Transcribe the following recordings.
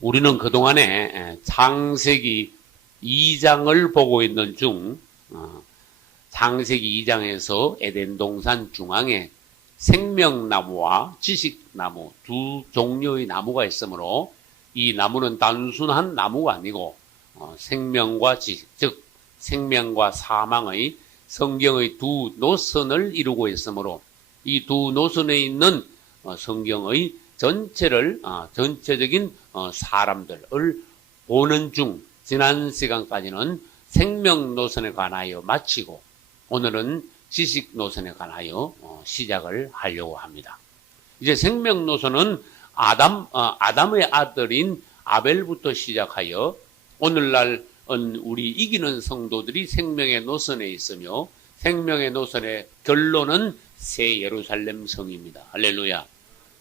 우리는 그동안에 창세기 2장을 보고 있는 중 창세기 2장에서 에덴 동산 중앙에 생명나무와 지식나무 두 종류의 나무가 있으므로 이 나무는 단순한 나무가 아니고 생명과 지식, 즉 생명과 사망의 성경의 두 노선을 이루고 있으므로 이 두 노선에 있는 성경의 전체적인 사람들을 보는 중 지난 시간까지는 생명 노선에 관하여 마치고 오늘은 지식 노선에 관하여 시작을 하려고 합니다. 이제 생명 노선은 아담의 아들인 아벨부터 시작하여 오늘날 우리 이기는 성도들이 생명의 노선에 있으며 생명의 노선의 결론은 새 예루살렘 성입니다. 할렐루야.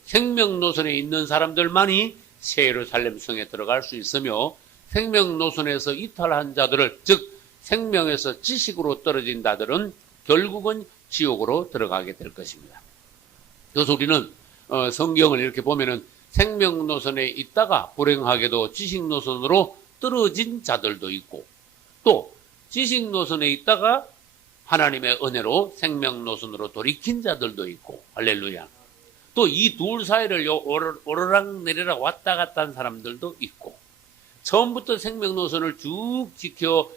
생명 노선에 있는 사람들만이 새 예루살렘 성에 들어갈 수 있으며 생명 노선에서 이탈한 자들을, 즉 생명에서 지식으로 떨어진 자들은 결국은 지옥으로 들어가게 될 것입니다. 그래서 우리는 성경을 이렇게 보면은 생명 노선에 있다가 불행하게도 지식 노선으로 떨어진 자들도 있고, 또 지식 노선에 있다가 하나님의 은혜로 생명 노선으로 돌이킨 자들도 있고, 할렐루야. 또 이 둘 사이를 오르락 내리락 왔다 갔다 한 사람들도 있고, 처음부터 생명 노선을 쭉 지켜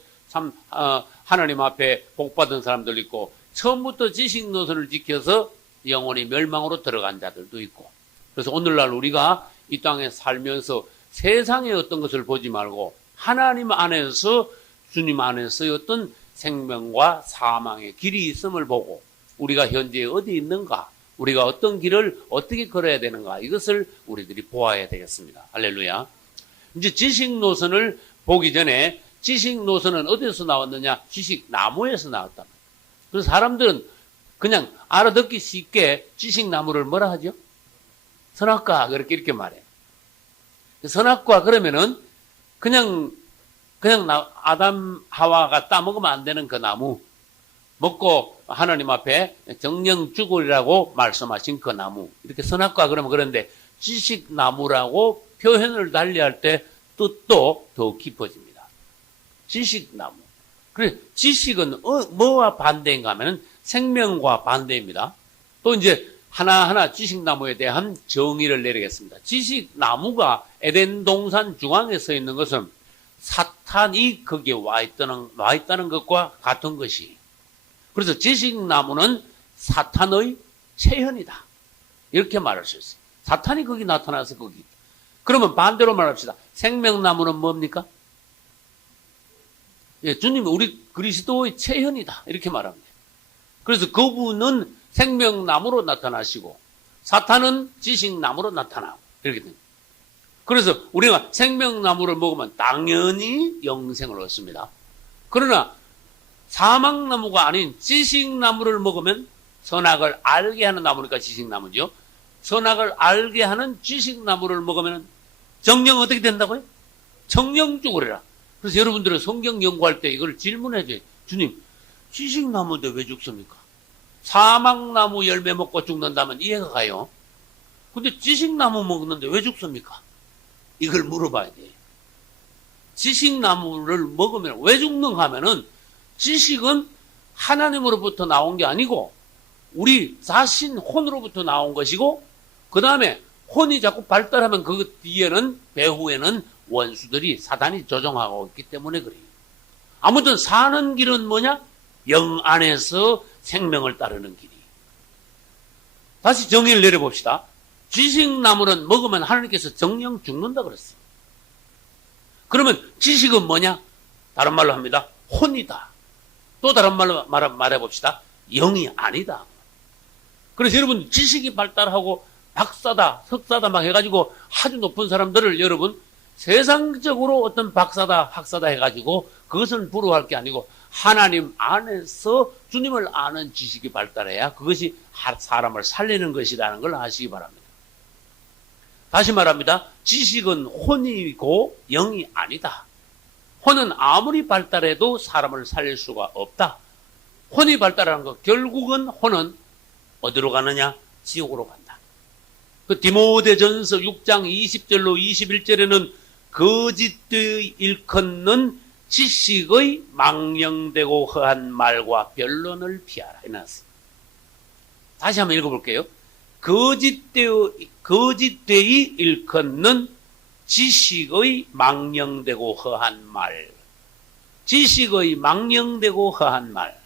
하나님 앞에 복받은 사람들도 있고, 처음부터 지식 노선을 지켜서 영원히 멸망으로 들어간 자들도 있고. 그래서 오늘날 우리가 이 땅에 살면서 세상의 어떤 것을 보지 말고 하나님 안에서, 주님 안에서의 어떤 생명과 사망의 길이 있음을 보고 우리가 현재 어디 있는가, 우리가 어떤 길을 어떻게 걸어야 되는가, 이것을 우리들이 보아야 되겠습니다. 할렐루야. 이제 지식 노선을 보기 전에 지식 노선은 어디서 나왔느냐? 지식 나무에서 나왔다. 그래서 사람들은 그냥 알아듣기 쉽게 지식 나무를 뭐라 하죠? 선악과, 이렇게 말해. 선악과 그러면은 그냥 아담 하와가 따먹으면 안 되는 그 나무, 먹고 하나님 앞에 정령 죽으리라고 말씀하신 그 나무, 이렇게 선악과 그러면 그런데 지식나무라고 표현을 달리할 때 뜻도 더 깊어집니다. 지식나무. 그래, 지식은 뭐와 반대인가 하면 생명과 반대입니다. 또 이제 하나하나 지식나무에 대한 정의를 내리겠습니다. 지식나무가 에덴 동산 중앙에 서 있는 것은 사탄이 거기에 와 있다는 것과 같은 것이. 그래서 지식나무는 사탄의 체현이다. 이렇게 말할 수 있어요. 사탄이 거기 나타나서 거기. 그러면 반대로 말합시다. 생명나무는 뭡니까? 예, 주님이 우리 그리스도의 체현이다. 이렇게 말합니다. 그래서 그분은 생명나무로 나타나시고 사탄은 지식나무로 나타나고 이렇게 됩니다. 그래서 우리가 생명나무를 먹으면 당연히 영생을 얻습니다. 그러나 사망나무가 아닌 지식나무를 먹으면, 선악을 알게 하는 나무니까 지식나무죠. 선악을 알게 하는 지식나무를 먹으면 정령 어떻게 된다고요? 정령 죽으리라. 그래서 여러분들은 성경 연구할 때 이걸 질문해 줘요. 주님, 지식나무인데 왜 죽습니까? 사망나무 열매 먹고 죽는다면 이해가 가요. 근데 지식나무 먹는데 왜 죽습니까? 이걸 물어봐야 돼. 지식나무를 먹으면 왜 죽는가 하면은 지식은 하나님으로부터 나온 게 아니고 우리 자신 혼으로부터 나온 것이고, 그 다음에 혼이 자꾸 발달하면 그 뒤에는, 배후에는 원수들이, 사단이 조종하고 있기 때문에 그래요. 아무튼 사는 길은 뭐냐? 영 안에서 생명을 따르는 길이. 다시 정의를 내려봅시다. 지식나무는 먹으면 하나님께서 정령 죽는다 그랬어요. 그러면 지식은 뭐냐? 다른 말로 합니다. 혼이다. 또 다른 말로 말해봅시다. 영이 아니다. 그래서 여러분 지식이 발달하고 박사다, 석사다 막 해가지고 아주 높은 사람들을 여러분 세상적으로 어떤 박사다, 학사다 해가지고 그것을 부러워할 게 아니고 하나님 안에서 주님을 아는 지식이 발달해야 그것이 사람을 살리는 것이라는 걸 아시기 바랍니다. 다시 말합니다. 지식은 혼이고 영이 아니다. 혼은 아무리 발달해도 사람을 살릴 수가 없다. 혼이 발달하는 것, 결국은 혼은 어디로 가느냐? 지옥으로 간다. 그 디모데전서 6장 20절로 21절에는 거짓되어 일컫는 지식의 망령되고 허한 말과 변론을 피하라 해놨습니다. 다시 한번 읽어볼게요. 거짓되이 일컫는 지식의 망령되고 허한 말. 지식의 망령되고 허한 말.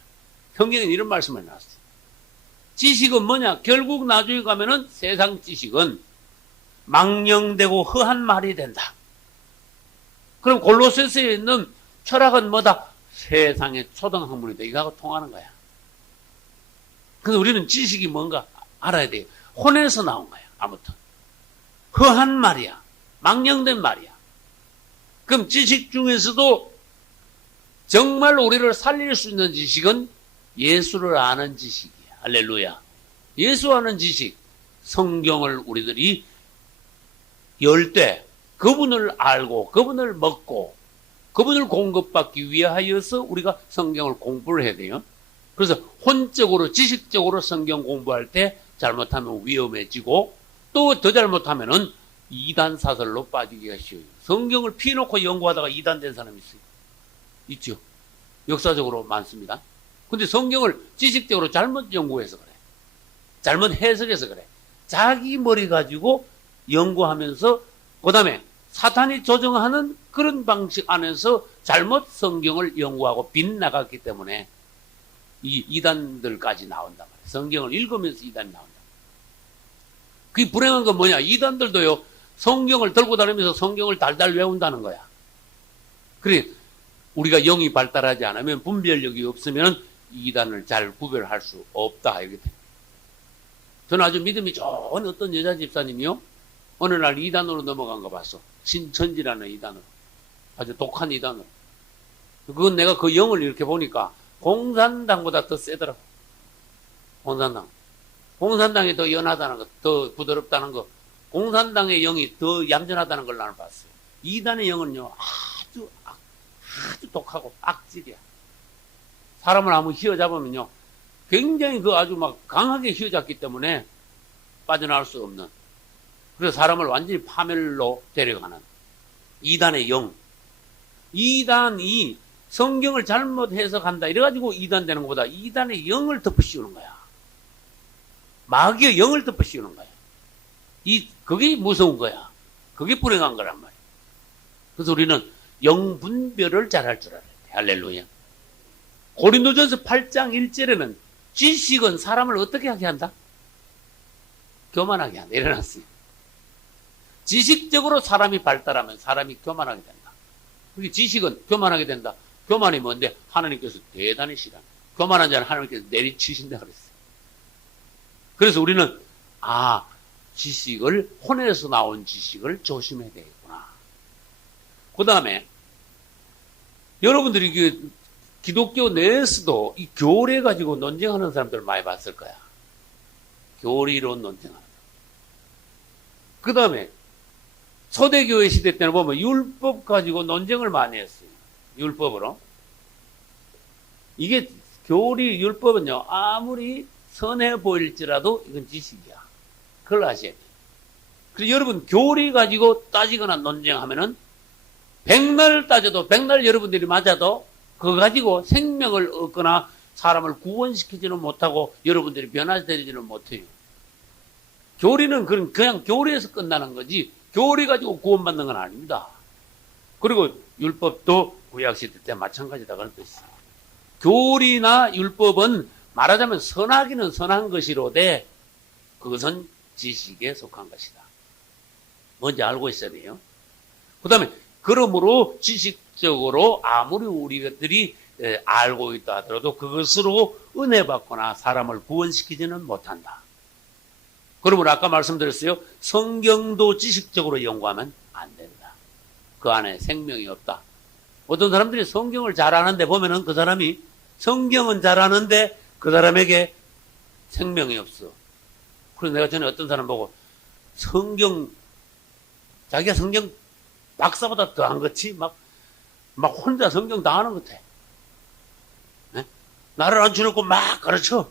성경에는 이런 말씀을 해놨어요. 지식은 뭐냐? 결국 나중에 가면은 세상 지식은 망령되고 허한 말이 된다. 그럼 골로새서에 있는 철학은 뭐다? 세상의 초등학문이다. 이거하고 통하는 거야. 그래서 우리는 지식이 뭔가 알아야 돼요. 혼에서 나온 거야. 아무튼 허한 말이야. 망령된 말이야. 그럼 지식 중에서도 정말 우리를 살릴 수 있는 지식은 예수를 아는 지식이야. 할렐루야. 예수 아는 지식, 성경을 우리들이 열 때 그분을 알고 그분을 먹고 그분을 공급받기 위하여서 우리가 성경을 공부를 해야 돼요. 그래서 혼적으로 지식적으로 성경 공부할 때 잘못하면 위험해지고 또 더 잘못하면은 이단 사설로 빠지기가 쉬워요. 성경을 피놓고 연구하다가 이단된 사람이 있어요. 있죠. 역사적으로 많습니다. 근데 성경을 지식적으로 잘못 연구해서 그래. 잘못 해석해서 그래. 자기 머리 가지고 연구하면서 그 다음에 사탄이 조정하는 그런 방식 안에서 잘못 성경을 연구하고 빗나갔기 때문에 이 이단들까지 나온단 말이에요. 성경을 읽으면서 이단이 나온다. 그게 불행한 건 뭐냐? 이단들도요, 성경을 들고 다니면서 성경을 달달 외운다는 거야. 그래, 우리가 영이 발달하지 않으면 분별력이 없으면 이단을 잘 구별할 수 없다. 이렇게 돼. 저는 아주 믿음이 좋은 어떤 여자 집사님이요, 어느 날 이단으로 넘어간 거 봤어. 신천지라는 이단으로. 아주 독한 이단으로. 그건 내가 그 영을 이렇게 보니까 공산당보다 더 세더라고. 공산당. 공산당이 더 연하다는 거, 더 부드럽다는 거, 공산당의 영이 더 얌전하다는 걸 나는 봤어요. 이단의 영은요, 아주 독하고 악질이야. 사람을 한번 휘어잡으면요, 굉장히 그 아주 막 강하게 휘어잡기 때문에 빠져나올 수 없는. 그래서 사람을 완전히 파멸로 데려가는 이단의 영. 이단이 성경을 잘못 해석한다. 이래가지고 이단 되는 것보다 이단의 영을 덮어 씌우는 거야. 마귀의 영을 덮어 씌우는 거야. 그게 무서운 거야. 그게 불행한 거란 말이야. 그래서 우리는 영 분별을 잘할 줄 알아야 돼. 할렐루야. 고린도전서 8장 1절에는 지식은 사람을 어떻게 하게 한다? 교만하게 한다. 이래놨어요. 지식적으로 사람이 발달하면 사람이 교만하게 된다. 그게 지식은 교만하게 된다. 교만이 뭔데? 하나님께서 대단히 싫어한다. 교만한 자는 하나님께서 내리치신다 그랬어요. 그래서 우리는 지식을, 혼에서 나온 지식을 조심해야 되겠구나. 그 다음에 여러분들이 기독교 내에서도 이 교리 가지고 논쟁하는 사람들 많이 봤을 거야. 교리로 논쟁하는. 그 다음에 초대교회 시대 때는 보면 율법 가지고 논쟁을 많이 했어요. 율법으로. 이게 교리, 율법은요, 아무리 선해 보일지라도 이건 지식이야. 그걸 아셔야 돼요. 그래서 여러분, 교리 가지고 따지거나 논쟁하면은 백날 따져도, 백날 여러분들이 맞아도 그거 가지고 생명을 얻거나 사람을 구원시키지는 못하고 여러분들이 변화되지는 못해요. 교리는 그냥 교리에서 끝나는 거지 교리 가지고 구원받는 건 아닙니다. 그리고 율법도 구약시대 때 마찬가지다 그런 뜻이에요. 교리나 율법은 말하자면 선하기는 선한 것이로되 그것은 지식에 속한 것이다. 뭔지 알고 있어야 돼요. 그 다음에 그러므로 지식적으로 아무리 우리들이 알고 있다 하더라도 그것으로 은혜 받거나 사람을 구원시키지는 못한다. 그러므로 아까 말씀드렸어요. 성경도 지식적으로 연구하면 안 된다. 그 안에 생명이 없다. 어떤 사람들이 성경을 잘 아는데 보면은 그 사람이 성경은 잘 아는데 그 사람에게 생명이 없어. 그래서 내가 전에 어떤 사람 보고 자기가 성경 박사보다 더한 것이 막 혼자 성경 다 하는 것 같아. 네? 나를 앉혀놓고 막 가르쳐.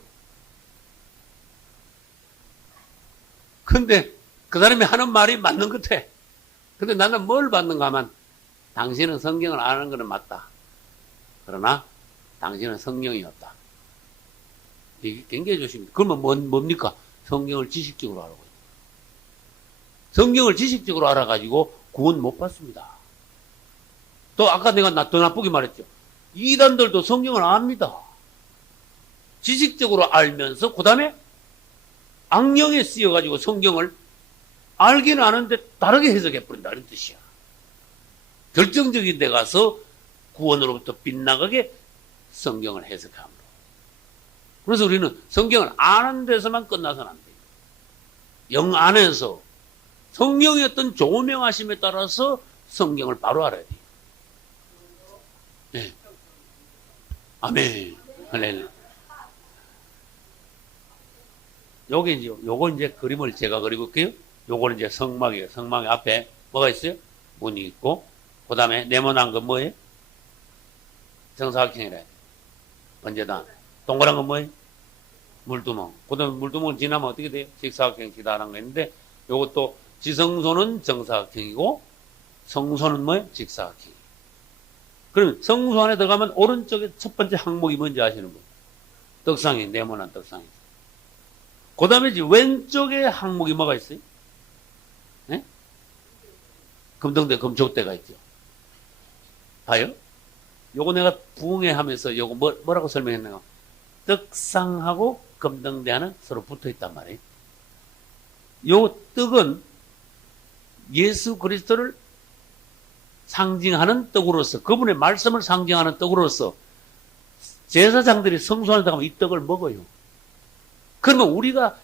근데 그 사람이 하는 말이 맞는 것 같아. 근데 나는 뭘 받는가 하면 당신은 성경을 아는 것은 맞다. 그러나 당신은 성령이 없다. 이게 굉장히 조심입니다. 그러면 뭡니까? 성경을 지식적으로 알고 있다. 성경을 지식적으로 알아가지고 구원 못 받습니다. 또 아까 내가 더 나쁘게 말했죠. 이단들도 성경을 압니다. 지식적으로 알면서 그 다음에 악령에 쓰여가지고 성경을 알기는 아는데 다르게 해석해버린다. 이런 뜻이야. 결정적인 데 가서 구원으로부터 빗나가게 성경을 해석합니다. 그래서 우리는 성경을 아는 데서만 끝나서는 안 돼요. 영 안에서 성령의 어떤 조명하심에 따라서 성경을 바로 알아야 돼요. 네. 아멘. 할렐루야. 요거 이제 그림을 제가 그리고 올게요. 요거는 이제 성막이에요. 성막 앞에 뭐가 있어요? 문이 있고, 그 다음에 네모난 건 뭐예요? 정사각형이래. 번제단. 동그란 건 뭐예요? 물두멍. 그 다음에 물두멍을 지나면 어떻게 돼요? 직사각형 지다라는 거 있는데, 요것도 지성소는 정사각형이고, 성소는 뭐예요? 직사각형. 그러면 성소 안에 들어가면 오른쪽에 첫 번째 항목이 뭔지 아시는 분? 떡상이, 네모난 떡상이. 그 다음에 이제 왼쪽에 항목이 뭐가 있어요? 네? 금등대, 금족대가 있죠. 봐요? 요거 내가 부흥회 하면서 요거 뭐라고 설명했나요? 떡상하고 금등대하는 서로 붙어 있단 말이에요. 요 떡은 예수 그리스도를 상징하는 떡으로서, 그분의 말씀을 상징하는 떡으로서 제사장들이 성소 안에 들어가면 이 떡을 먹어요. 그러면 우리가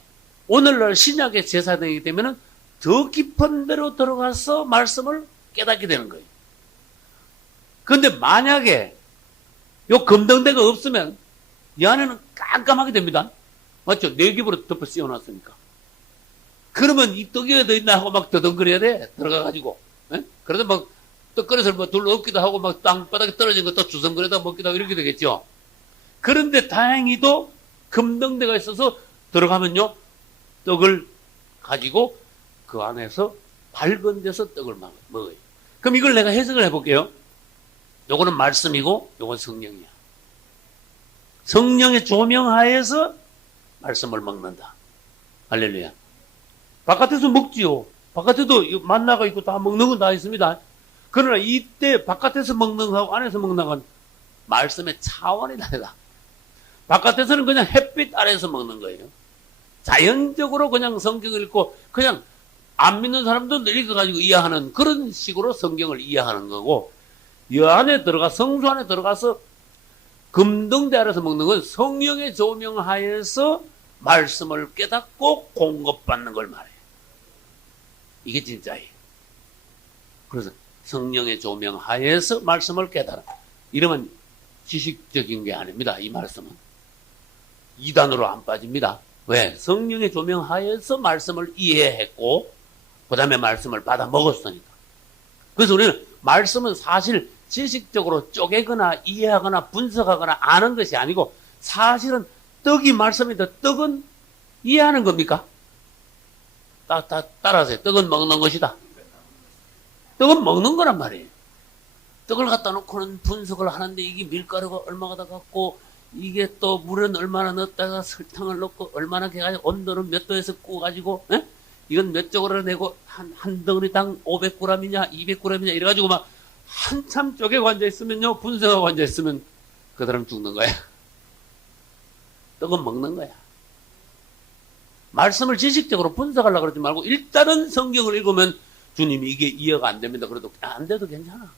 오늘날 신약의 제사장이기 때문에 더 깊은 데로 들어가서 말씀을 깨닫게 되는 거예요. 그런데 만약에 요 금등대가 없으면 이 안에는 깜깜하게 됩니다. 맞죠? 네 겹으로 덮어 씌워놨으니까. 그러면 이 떡이 어디 있나 하고 막 더덩거려야 돼. 들어가가지고. 그러다 막 떡그릇을 뭐 둘러 엎기도 하고 막 땅바닥에 떨어진 것도 주섬거리다 먹기도 하고 이렇게 되겠죠. 그런데 다행히도 금등대가 있어서 들어가면요, 떡을 가지고 그 안에서 밝은 데서 떡을 먹어요. 그럼 이걸 내가 해석을 해볼게요. 요거는 말씀이고 요건 성령이야. 성령의 조명하에서 말씀을 먹는다. 할렐루야. 바깥에서 먹지요. 바깥에도 만나가 있고 다 먹는 건 다 있습니다. 그러나 이때 바깥에서 먹는 거하고 안에서 먹는 건 말씀의 차원이 다르다. 바깥에서는 그냥 햇빛 아래에서 먹는 거예요. 자연적으로 그냥 성경을 읽고 그냥 안 믿는 사람도 읽어가지고 이해하는 그런 식으로 성경을 이해하는 거고, 이 안에 들어가 성소 안에 들어가서 금등대 아래서 먹는 건 성령의 조명하에서 말씀을 깨닫고 공급받는 걸 말해요. 이게 진짜예요. 그래서 성령의 조명하에서 말씀을 깨달아. 이러면 지식적인 게 아닙니다. 이 말씀은 이단으로 안 빠집니다. 왜? 성령의 조명하에서 말씀을 이해했고 그 다음에 말씀을 받아 먹었으니까. 그래서 우리는 말씀은 사실 지식적으로 쪼개거나 이해하거나 분석하거나 아는 것이 아니고, 사실은 떡이 말씀인데 떡은 이해하는 겁니까? 따라하세요. 떡은 먹는 것이다. 떡은 먹는 거란 말이에요. 떡을 갖다 놓고는 분석을 하는데 이게 밀가루가 얼마가 다 갖고 이게 또 물은 얼마나 넣었다가 설탕을 넣고 얼마나 해가지고 온도는 몇 도에서 구워가지고 이건 몇 쪽으로 내고 한 덩어리당 500g이냐 200g이냐 이래가지고 막 한참 쪼개고 앉아있으면요, 분석하고 앉아있으면 그 사람 죽는 거야. 떡은 먹는 거야. 말씀을 지식적으로 분석하려고 그러지 말고 일단은 성경을 읽으면 주님이 이게 이해가 안 됩니다. 그래도 안 돼도 괜찮아.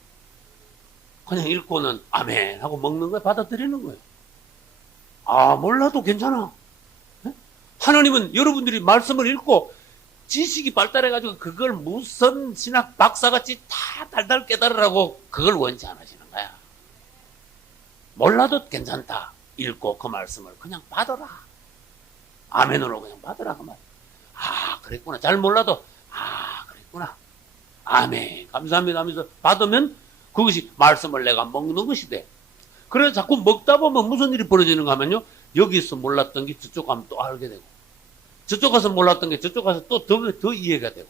그냥 읽고는 아멘 하고 먹는 거야. 받아들이는 거예요. 아, 몰라도 괜찮아. 하나님은 여러분들이 말씀을 읽고 지식이 발달해가지고 그걸 무슨 신학 박사같이 다 달달 깨달으라고 그걸 원치 않으시는 거야. 몰라도 괜찮다. 읽고 그 말씀을 그냥 받아라. 아멘으로 그냥 받으라. 그 말. 아, 그랬구나. 잘 몰라도, 아, 그랬구나. 아멘. 감사합니다 하면서 받으면 그것이 말씀을 내가 먹는 것이 돼. 그래서 자꾸 먹다 보면 무슨 일이 벌어지는가 하면요, 여기서 몰랐던 게 저쪽 가면 또 알게 되고, 저쪽 가서 몰랐던 게 저쪽 가서 또 더 이해가 되고,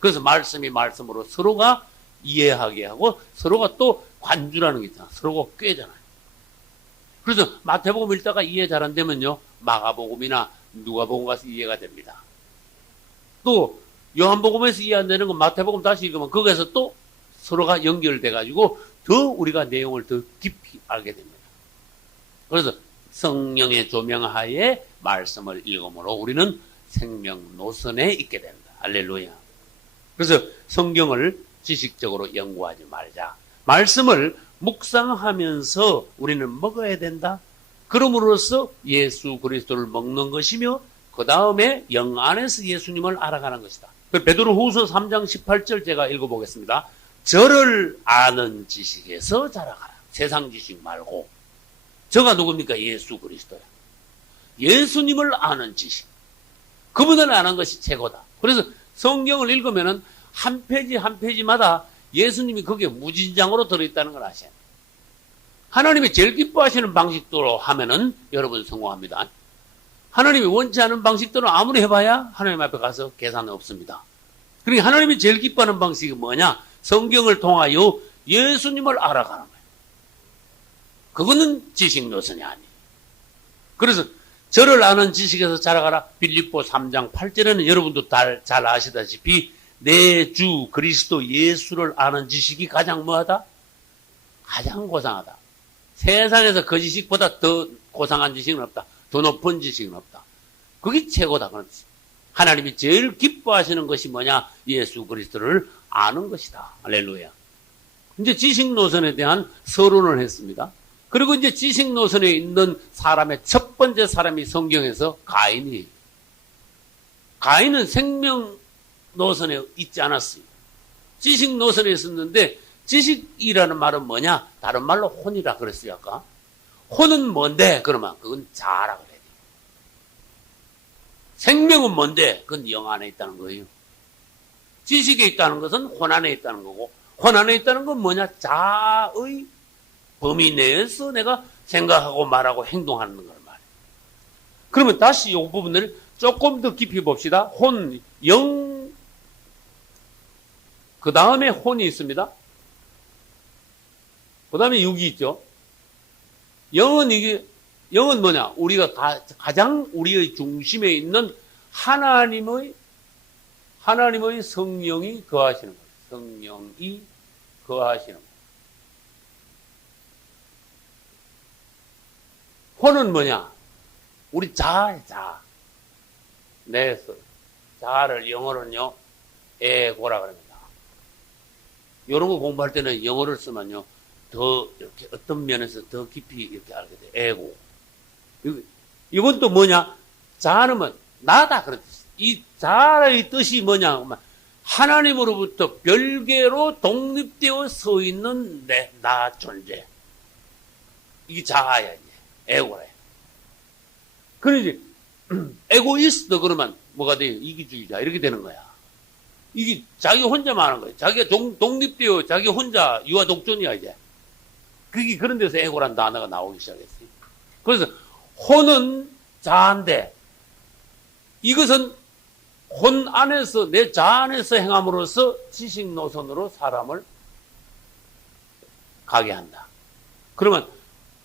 그래서 말씀이 말씀으로 서로가 이해하게 하고 서로가 또 관주라는 게 있잖아. 서로가 꿰잖아요. 그래서 마태복음 읽다가 이해 잘 안 되면요, 마가복음이나 누가복음 가서 이해가 됩니다. 또 요한복음에서 이해 안 되는 건 마태복음 다시 읽으면 거기에서 또 서로가 연결돼 가지고 더 우리가 내용을 더 깊이 알게 됩니다. 그래서 성령의 조명하에 말씀을 읽음으로 우리는 생명 노선에 있게 됩니다. 할렐루야. 그래서 성경을 지식적으로 연구하지 말자. 말씀을 묵상하면서 우리는 먹어야 된다. 그럼으로써 예수 그리스도를 먹는 것이며 그 다음에 영 안에서 예수님을 알아가는 것이다. 베드로후서 3장 18절 제가 읽어보겠습니다. 저를 아는 지식에서 자라가라. 세상 지식 말고. 저가 누굽니까? 예수 그리스도야. 예수님을 아는 지식. 그분을 아는 것이 최고다. 그래서 성경을 읽으면은 한 페이지 한 페이지마다 예수님이 거기에 무진장으로 들어있다는 걸 아셔야 돼요. 하나님이 제일 기뻐하시는 방식대로 하면은 여러분 성공합니다. 하나님이 원치 않은 방식대로 아무리 해봐야 하나님 앞에 가서 계산은 없습니다. 그러니까 하나님이 제일 기뻐하는 방식이 뭐냐? 성경을 통하여 예수님을 알아가는 거예요. 그거는 지식 노선이 아니에요. 그래서 저를 아는 지식에서 자라가라. 빌립보 3장 8절에는 여러분도 잘 아시다시피 내 주 그리스도 예수를 아는 지식이 가장 뭐하다? 가장 고상하다. 세상에서 그 지식보다 더 고상한 지식은 없다. 더 높은 지식은 없다. 그게 최고다. 하나님이 제일 기뻐하시는 것이 뭐냐? 예수 그리스도를 아는 것이다. 할렐루야. 이제 지식 노선에 대한 서론을 했습니다. 그리고 이제 지식 노선에 있는 사람의 첫 번째 사람이 성경에서 가인이에요. 가인은 생명 노선에 있지 않았어요. 지식 노선에 있었는데 지식이라는 말은 뭐냐? 다른 말로 혼이라 그랬어요, 아까. 혼은 뭔데? 그러면 그건 자라 그래야 돼요. 생명은 뭔데? 그건 영 안에 있다는 거예요. 지식에 있다는 것은 혼 안에 있다는 거고, 혼 안에 있다는 건 뭐냐? 자의 범위 내에서 내가 생각하고 말하고 행동하는 걸 말이에요. 그러면 다시 이 부분을 조금 더 깊이 봅시다. 혼, 영, 그 다음에 혼이 있습니다. 그 다음에 육이 있죠. 영은 뭐냐? 우리가 가장 우리의 중심에 있는 하나님의 성령이 거하시는 거예요. 성령이 거하시는 거예요. 혼은 뭐냐? 우리 자아예요, 자아. 내에서. 자아를 영어로는요, 에고라 그럽니다. 이런 거 공부할 때는 영어를 쓰면요, 더 이렇게 어떤 면에서 더 깊이 이렇게 알게 돼. 에고. 이건 또 뭐냐? 자아는 뭐 나다 그런 뜻이. 이 자아의 뜻이 뭐냐? 하나님으로부터 별개로 독립되어 서 있는 나 존재. 이게 자아야 이제. 에고래. 그러지. 에고이스트 그러면 뭐가 돼요? 이기주의자 이렇게 되는 거야. 이게 자기 혼자만 하는 거예요. 자기가 독립되어 자기 혼자 유아독존이야 이제. 그게 그런 데서 에고란 단어가 나오기 시작했어요. 그래서 혼은 자아인데 이것은 혼 안에서 내 자아 안에서 행함으로써 지식 노선으로 사람을 가게 한다. 그러면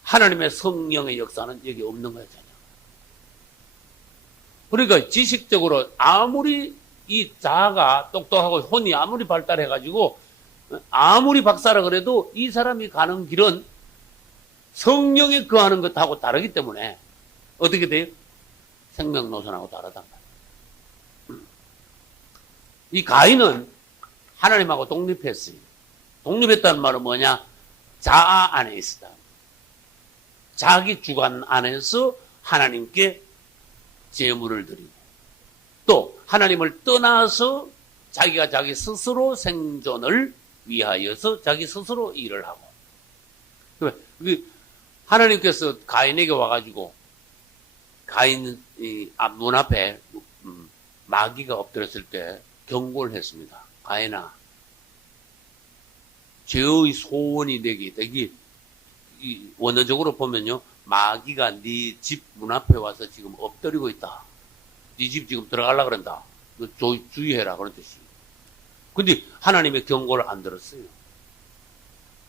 하나님의 성령의 역사는 여기 없는 거예요. 전혀. 그러니까 지식적으로 아무리 이 자아가 똑똑하고 혼이 아무리 발달해가지고 아무리 박사라 그래도 이 사람이 가는 길은 성령에 거하는 것하고 다르기 때문에 어떻게 돼요? 생명 노선하고 다르단 말이에요. 이 가인은 하나님하고 독립했어요. 독립했다는 말은 뭐냐? 자아 안에 있었다. 자기 주관 안에서 하나님께 제물을 드리고 또 하나님을 떠나서 자기가 자기 스스로 생존을 위하여서 자기 스스로 일을 하고 하나님께서 가인에게 와가지고 가인 문 앞에 마귀가 엎드렸을 때 경고를 했습니다. 가인아, 죄의 소원이 되기 원어적으로 보면요, 마귀가 네 집 문 앞에 와서 지금 엎드리고 있다. 네 집 지금 들어가려고 그런다. 너 주의해라 그런 뜻이에요. 근데 하나님의 경고를 안 들었어요.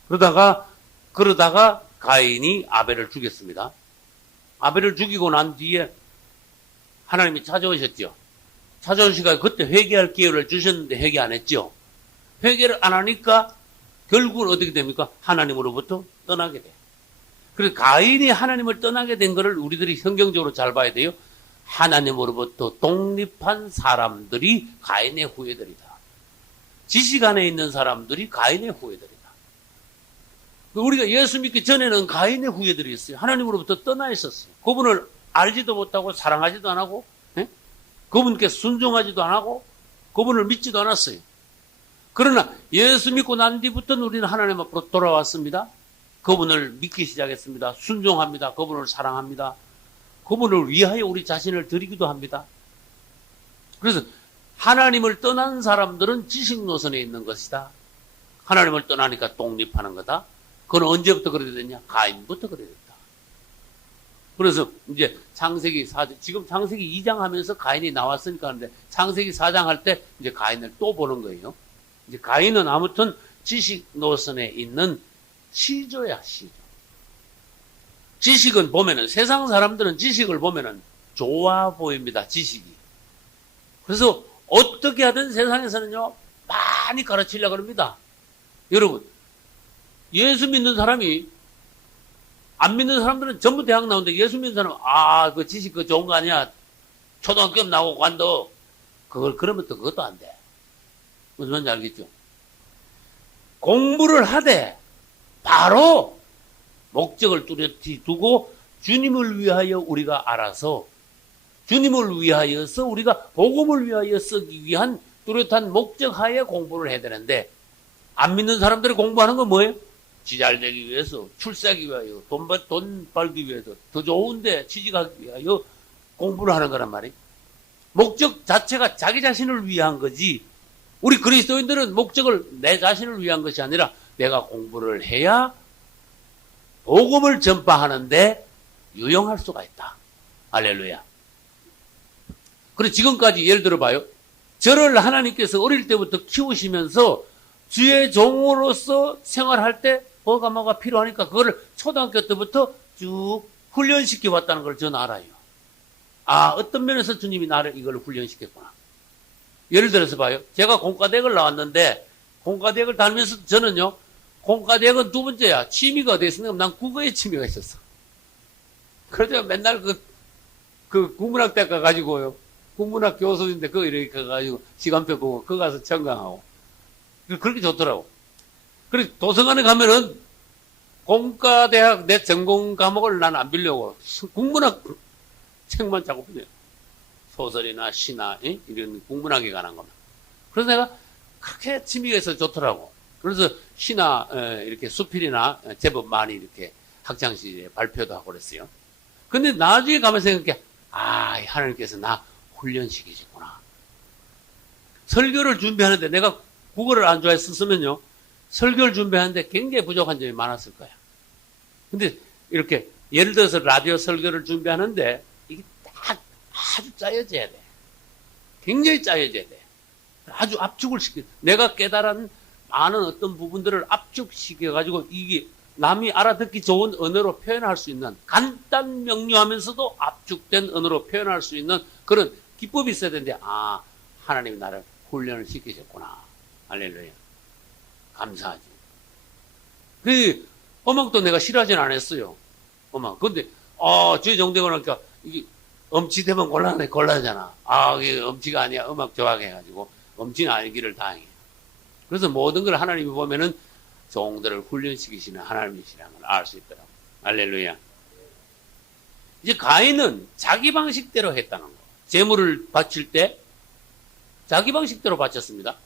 그러다가 가인이 아벨을 죽였습니다. 아벨을 죽이고 난 뒤에 하나님이 찾아오셨죠. 찾아오시니까 그때 회개할 기회를 주셨는데 회개 안 했죠. 회개를 안 하니까 결국은 어떻게 됩니까? 하나님으로부터 떠나게 돼. 그래서 가인이 하나님을 떠나게 된 것을 우리들이 성경적으로 잘 봐야 돼요. 하나님으로부터 독립한 사람들이 가인의 후예들이다. 지식 안에 있는 사람들이 가인의 후예들이다. 우리가 예수 믿기 전에는 가인의 후예들이었어요. 하나님으로부터 떠나 있었어요. 그분을 알지도 못하고 사랑하지도 안 하고, 그분께 순종하지도 안 하고, 그분을 믿지도 않았어요. 그러나 예수 믿고 난 뒤부터는 우리는 하나님 앞으로 돌아왔습니다. 그분을 믿기 시작했습니다. 순종합니다. 그분을 사랑합니다. 그분을 위하여 우리 자신을 드리기도 합니다. 그래서 하나님을 떠난 사람들은 지식 노선에 있는 것이다. 하나님을 떠나니까 독립하는 거다. 그건 언제부터 그렇게 됐냐? 가인부터 그렇게 됐다. 그래서 이제 창세기 4장, 지금 창세기 2장 하면서 가인이 나왔으니까 하는데 창세기 4장 할 때 이제 가인을 또 보는 거예요. 이제 가인은 아무튼 지식 노선에 있는 시조야, 시조. 지식은 보면은, 세상 사람들은 지식을 보면은 좋아 보입니다, 지식이. 그래서 어떻게 하든 세상에서는요, 많이 가르치려고 합니다. 여러분, 예수 믿는 사람이, 안 믿는 사람들은 전부 대학 나오는데 예수 믿는 사람은, 그 지식 그거 좋은 거 아니야. 초등학교 나오고 관도. 그러면 또 그것도 안 돼. 무슨 말인지 알겠죠? 공부를 하되, 바로 목적을 뚜렷이 두고 주님을 위하여 우리가 알아서 주님을 위하여서 우리가 복음을 위하여 쓰기 위한 뚜렷한 목적하에 공부를 해야 되는데 안 믿는 사람들이 공부하는 건 뭐예요? 지 잘 되기 위해서, 출세하기 위하여, 돈 벌기 위해서, 더 좋은데 취직하기 위하여 공부를 하는 거란 말이에요. 목적 자체가 자기 자신을 위한 거지. 우리 그리스도인들은 목적을 내 자신을 위한 것이 아니라 내가 공부를 해야 복음을 전파하는데 유용할 수가 있다. 할렐루야. 그리고 지금까지 예를 들어봐요. 저를 하나님께서 어릴 때부터 키우시면서 주의 종으로서 생활할 때 뭐가 필요하니까 그거를 초등학교 때부터 쭉 훈련시켜 왔다는 걸 저는 알아요. 어떤 면에서 주님이 나를 이걸 훈련시켰구나. 예를 들어서 봐요. 제가 공과대학을 나왔는데 공과대학을 다니면서 저는요. 공과대학은 두 번째야. 취미가 어디 있었는가? 난 국어에 취미가 있었어. 그래서 맨날 그 국문학대학 가가지고요. 국문학 교수인데 그거 이렇게 가가지고 시간표 보고 그거 가서 청강하고. 그렇게 좋더라고. 그래서 도서관에 가면은 공과대학 내 전공 과목을 난 안 빌려고 국문학 책만 자꾸 보내요. 소설이나 시나 이런 국문학에 관한 것만. 그래서 내가 그렇게 취미가 있어서 좋더라고. 그래서 시나 이렇게 수필이나 제법 많이 이렇게 학창시절에 발표도 하고 그랬어요. 근데 나중에 가면 생각해, 하나님께서 나 훈련시키시구나. 설교를 준비하는데 내가 국어를 안 좋아했었으면요, 설교를 준비하는데 굉장히 부족한 점이 많았을 거야. 근데 이렇게 예를 들어서 라디오 설교를 준비하는데 이게 딱 아주 짜여져야 돼. 굉장히 짜여져야 돼. 아주 압축을 시켜. 내가 깨달은 많은 어떤 부분들을 압축시켜가지고 이게 남이 알아듣기 좋은 언어로 표현할 수 있는, 간단 명료하면서도 압축된 언어로 표현할 수 있는 그런 기법이 있어야 되는데, 하나님이 나를 훈련을 시키셨구나. 할렐루야. 감사하지. 그 음악도 내가 싫어하진 않았어요. 음악. 근데 주의 정되고 나니까 이게 엄치되면 곤란하잖아. 이게 엄치가 아니야. 음악 좋아하게 해가지고 엄치는 아니기를 다행이에요. 그래서 모든 걸 하나님이 보면은 종들을 훈련시키시는 하나님이시라는 걸 알 수 있더라고요. 할렐루야. 이제 가인은 자기 방식대로 했다는 거. 재물을 바칠 때 자기 방식대로 바쳤습니다.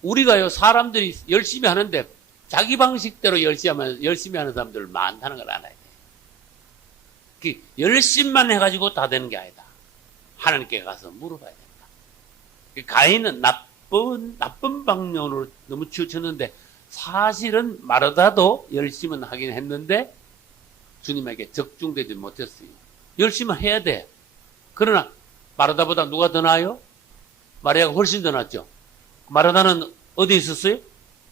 우리가요, 사람들이 열심히 하는데 자기 방식대로 열심히 하는 사람들 많다는 걸 알아야 돼. 열심만 해가지고 다 되는 게 아니다. 하나님께 가서 물어봐야 된다. 가인은 나쁜 방향으로 너무 치우쳤는데 사실은 마르다도 열심은 하긴 했는데 주님에게 적중되지 못했어요. 열심히 해야 돼. 그러나 마르다보다 누가 더 나아요? 마리아가 훨씬 더 낫죠. 마르다는 어디 있었어요?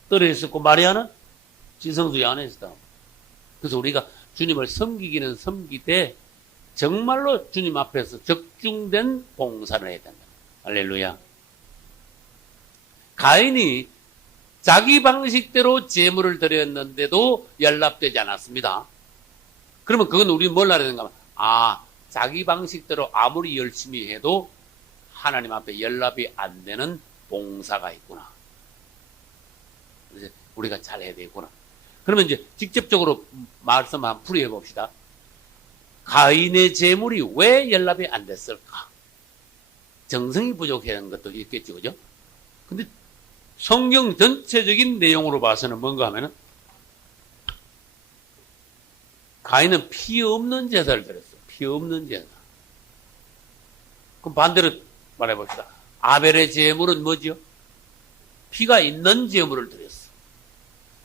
뜰에 있었고 마리아는 지성소에 안에 있었다. 그래서 우리가 주님을 섬기기는 섬기되 정말로 주님 앞에서 적중된 봉사를 해야 된다. 할렐루야. 가인이 자기 방식대로 제물을 드렸는데도 연락되지 않았습니다. 그러면 그건 우리 뭘 알아야 되는가 하면, 자기 방식대로 아무리 열심히 해도 하나님 앞에 연락이 안 되는 봉사가 있구나. 그래서 우리가 잘 해야 되겠구나. 그러면 이제 직접적으로 말씀 한번 풀이해 봅시다. 가인의 제물이 왜 연락이 안 됐을까? 정성이 부족한 것도 있겠죠, 그죠? 근데 성경 전체적인 내용으로 봐서는 뭔가 하면은, 가인은 피 없는 제사를 드렸어. 피 없는 제사. 그럼 반대로 말해 봅시다. 아벨의 제물은 뭐죠? 피가 있는 제물을 드렸어.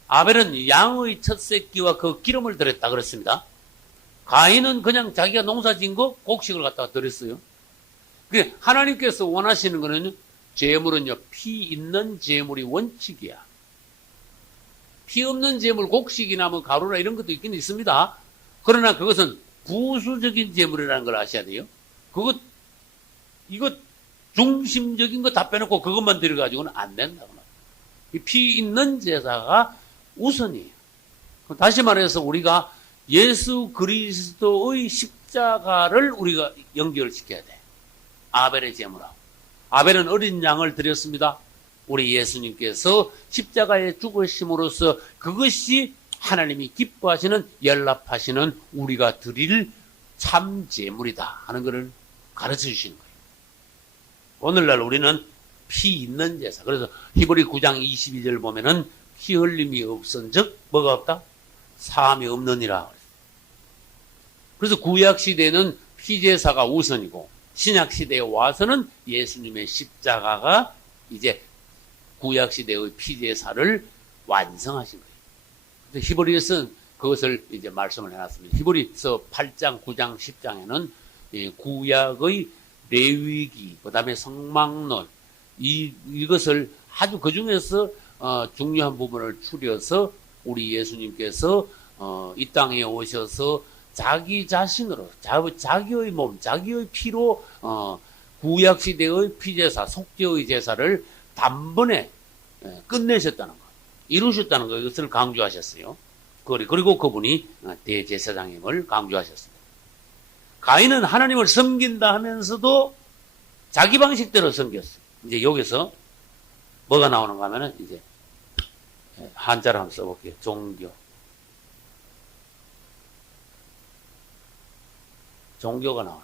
아벨은 양의 첫 새끼와 그 기름을 드렸다 그랬습니다. 가인은 그냥 자기가 농사 지은 거 곡식을 갖다가 드렸어요. 그게 하나님께서 원하시는 거는 제물은요, 피 있는 제물이 원칙이야. 피 없는 제물, 곡식이나 뭐 가루나 이런 것도 있긴 있습니다. 그러나 그것은 부수적인 제물이라는 걸 아셔야 돼요. 이거 중심적인 거 다 빼놓고 그것만 들여가지고는 안 된다고 말이에요. 피 있는 제사가 우선이에요. 다시 말해서 우리가 예수 그리스도의 십자가를 우리가 연결시켜야 돼. 아벨의 제물하고. 아벨은 어린 양을 드렸습니다. 우리 예수님께서 십자가에 죽으심으로써 그것이 하나님이 기뻐하시는, 연락하시는 우리가 드릴 참 제물이다 하는 것을 가르쳐 주시는 거예요. 오늘날 우리는 피 있는 제사. 그래서 히브리 9장 22절 보면은 피 흘림이 없은즉 뭐가 없다? 사함이 없느니라. 그래서 구약 시대는 피 제사가 우선이고 신약 시대에 와서는 예수님의 십자가가 이제 구약 시대의 피 제사를 완성하신 거예요. 그래서 히브리서는 그것을 이제 말씀을 해놨습니다. 히브리서 8장, 9장, 10장에는 구약의 레위기, 그 다음에 성막론, 이것을 아주 그 중에서 중요한 부분을 추려서 우리 예수님께서 이 땅에 오셔서 자기 자신으로, 자기의 몸, 자기의 피로 구약 시대의 피제사, 속죄의 제사를 단번에 끝내셨다는 거, 이루셨다는 거, 이것을 강조하셨어요. 그리고 그분이 대제사장임을 강조하셨습니다. 가인은 하나님을 섬긴다 하면서도 자기 방식대로 섬겼어요. 이제 여기서 뭐가 나오는가 하면은 이제 한자를 한번 써볼게요. 종교가 나와요.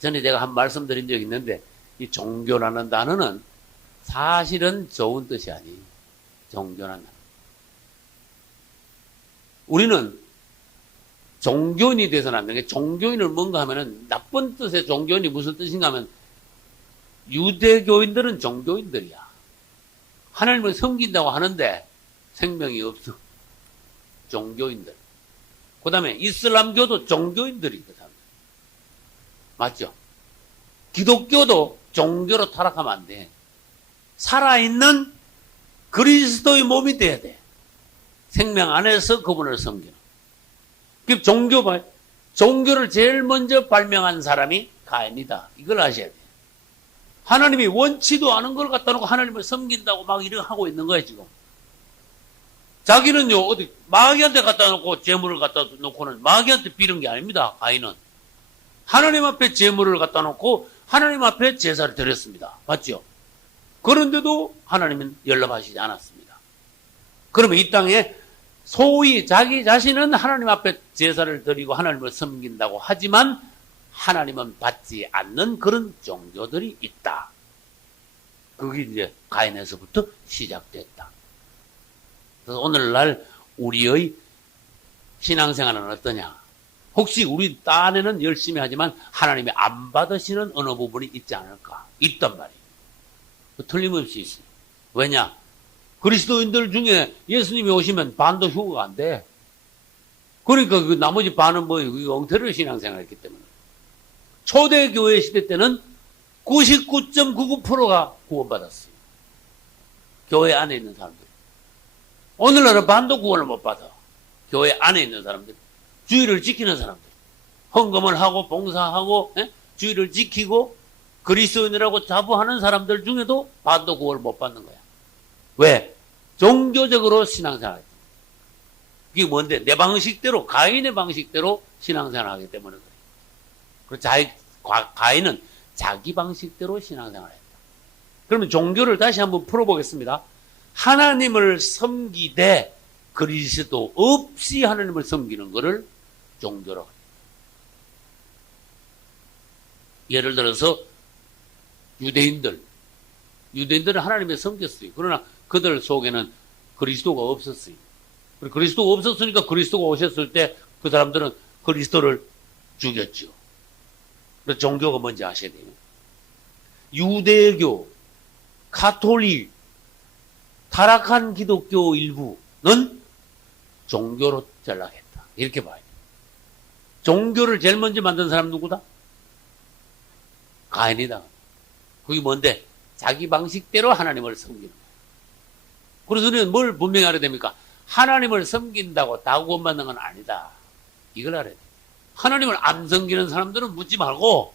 전에 제가 한 말씀드린 적이 있는데 이 종교라는 단어는 사실은 좋은 뜻이 아니에요. 종교라는 단어. 우리는 종교인이 돼서는 안 되는 게, 종교인은 뭔가 하면은 나쁜 뜻의 종교인이 무슨 뜻인가 하면 유대교인들은 종교인들이야. 하나님을 섬긴다고 하는데 생명이 없어. 종교인들. 그 다음에 이슬람교도 종교인들이 그 사람들. 맞죠? 기독교도 종교로 타락하면 안 돼. 살아있는 그리스도의 몸이 돼야 돼. 생명 안에서 그분을 섬기는. 그 종교를 제일 먼저 발명한 사람이 가인이다. 이걸 아셔야 돼. 하나님이 원치도 않은 걸 갖다 놓고 하나님을 섬긴다고 막 이렇게 하고 있는 거예요, 지금. 자기는요, 어디, 마귀한테 갖다 놓고, 재물을 갖다 놓고는 마귀한테 비는 게 아닙니다, 가인은. 하나님 앞에 재물을 갖다 놓고, 하나님 앞에 제사를 드렸습니다. 맞죠? 그런데도 하나님은 연락하시지 않았습니다. 그러면 이 땅에 소위 자기 자신은 하나님 앞에 제사를 드리고 하나님을 섬긴다고 하지만, 하나님은 받지 않는 그런 종교들이 있다. 그게 이제 가인에서부터 시작됐다. 그래서 오늘날 우리의 신앙생활은 어떠냐? 혹시 우리 딴에는 열심히 하지만 하나님이 안 받으시는 어느 부분이 있지 않을까? 있단 말이에요. 틀림없이 있어요. 왜냐? 그리스도인들 중에 예수님이 오시면 반도 휴거가 안 돼. 그러니까 그 나머지 반은 뭐 엉터리 신앙생활을 했기 때문에. 초대교회 시대 때는 99.99%가 구원받았어요. 교회 안에 있는 사람들. 오늘날은 반도 구원을 못 받아. 교회 안에 있는 사람들. 주의를 지키는 사람들. 헌금을 하고 봉사하고 주의를 지키고 그리스도인이라고 자부하는 사람들 중에도 반도 구원을 못 받는 거야. 왜? 종교적으로 신앙생활. 이게 뭔데? 내 방식대로, 가인의 방식대로 신앙생활을 하기 때문에 그래. 가인은 자기 방식대로 신앙생활을 했다. 그러면 종교를 다시 한번 풀어보겠습니다. 하나님을 섬기되 그리스도 없이 하나님을 섬기는 것을 종교라고 합니다. 예를 들어서 유대인들은 하나님을 섬겼어요. 그러나 그들 속에는 그리스도가 없었어요. 그리스도가 없었으니까 그리스도가 오셨을 때 그 사람들은 그리스도를 죽였죠. 그래서 종교가 뭔지 아셔야 돼요. 유대교, 가톨릭, 타락한 기독교 일부는 종교로 전락했다. 이렇게 봐야 돼요. 종교를 제일 먼저 만든 사람 누구다? 가인이다. 그게 뭔데? 자기 방식대로 하나님을 섬기는 거예요. 그래서 우리는 뭘 분명히 알아야 됩니까? 하나님을 섬긴다고 다 구원받는 건 아니다. 이걸 알아야 돼요. 하나님을 안 섬기는 사람들은 묻지 말고,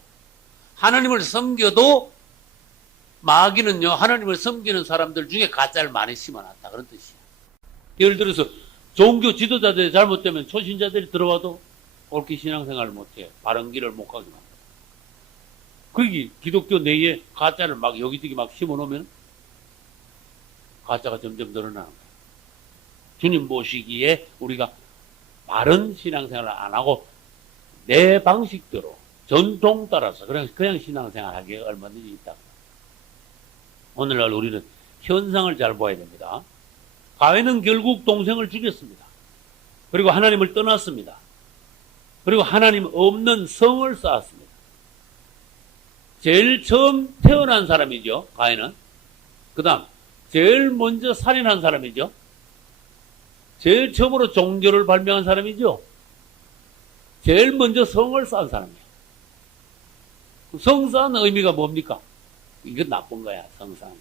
하나님을 섬겨도 마귀는요, 하나님을 섬기는 사람들 중에 가짜를 많이 심어놨다. 그런 뜻이에요. 예를 들어서 종교 지도자들이 잘못되면 초신자들이 들어와도 옳게 신앙생활을 못해요. 바른 길을 못 가게 만들어요. 그게 기독교 내에 가짜를 막 여기저기 막 심어놓으면 가짜가 점점 늘어나는 거예요. 주님 모시기에 우리가 바른 신앙생활을 안 하고 내 방식대로 전통 따라서 그냥 신앙생활하기에 얼마든지 있다. 오늘날 우리는 현상을 잘 봐야 됩니다. 가인은 결국 동생을 죽였습니다. 그리고 하나님을 떠났습니다. 그리고 하나님 없는 성을 쌓았습니다. 제일 처음 태어난 사람이죠, 가인은. 그 다음 제일 먼저 살인한 사람이죠. 제일 처음으로 종교를 발명한 사람이죠. 제일 먼저 성을 쌓은 사람이에요. 성 쌓은 의미가 뭡니까? 이건 나쁜 거야, 성 쌓은 게.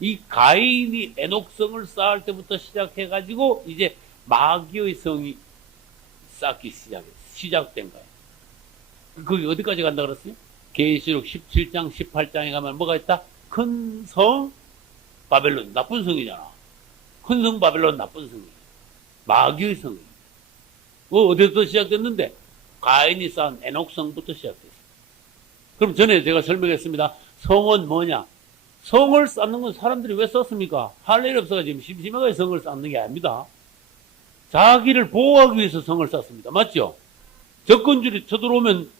이 가인이 에녹성을 쌓을 때부터 시작해가지고 이제 마귀의 성이 쌓기 시작된 거예요. 그게 어디까지 간다 그랬어요? 계시록 17장, 18장에 가면 뭐가 있다? 큰 성 바벨론, 나쁜 성이잖아. 큰 성 바벨론 나쁜 성이에요. 마귀의 성이에요. 어디서부터 시작됐는데? 가인이 쌓은 에녹성부터 시작됐어요. 그럼 전에 제가 설명했습니다. 성은 뭐냐? 성을 쌓는 건 사람들이 왜 썼습니까? 할 일 없어서 지금 심심하게 성을 쌓는 게 아닙니다. 자기를 보호하기 위해서 성을 쌓습니다. 맞죠? 적군들이 쳐들어오면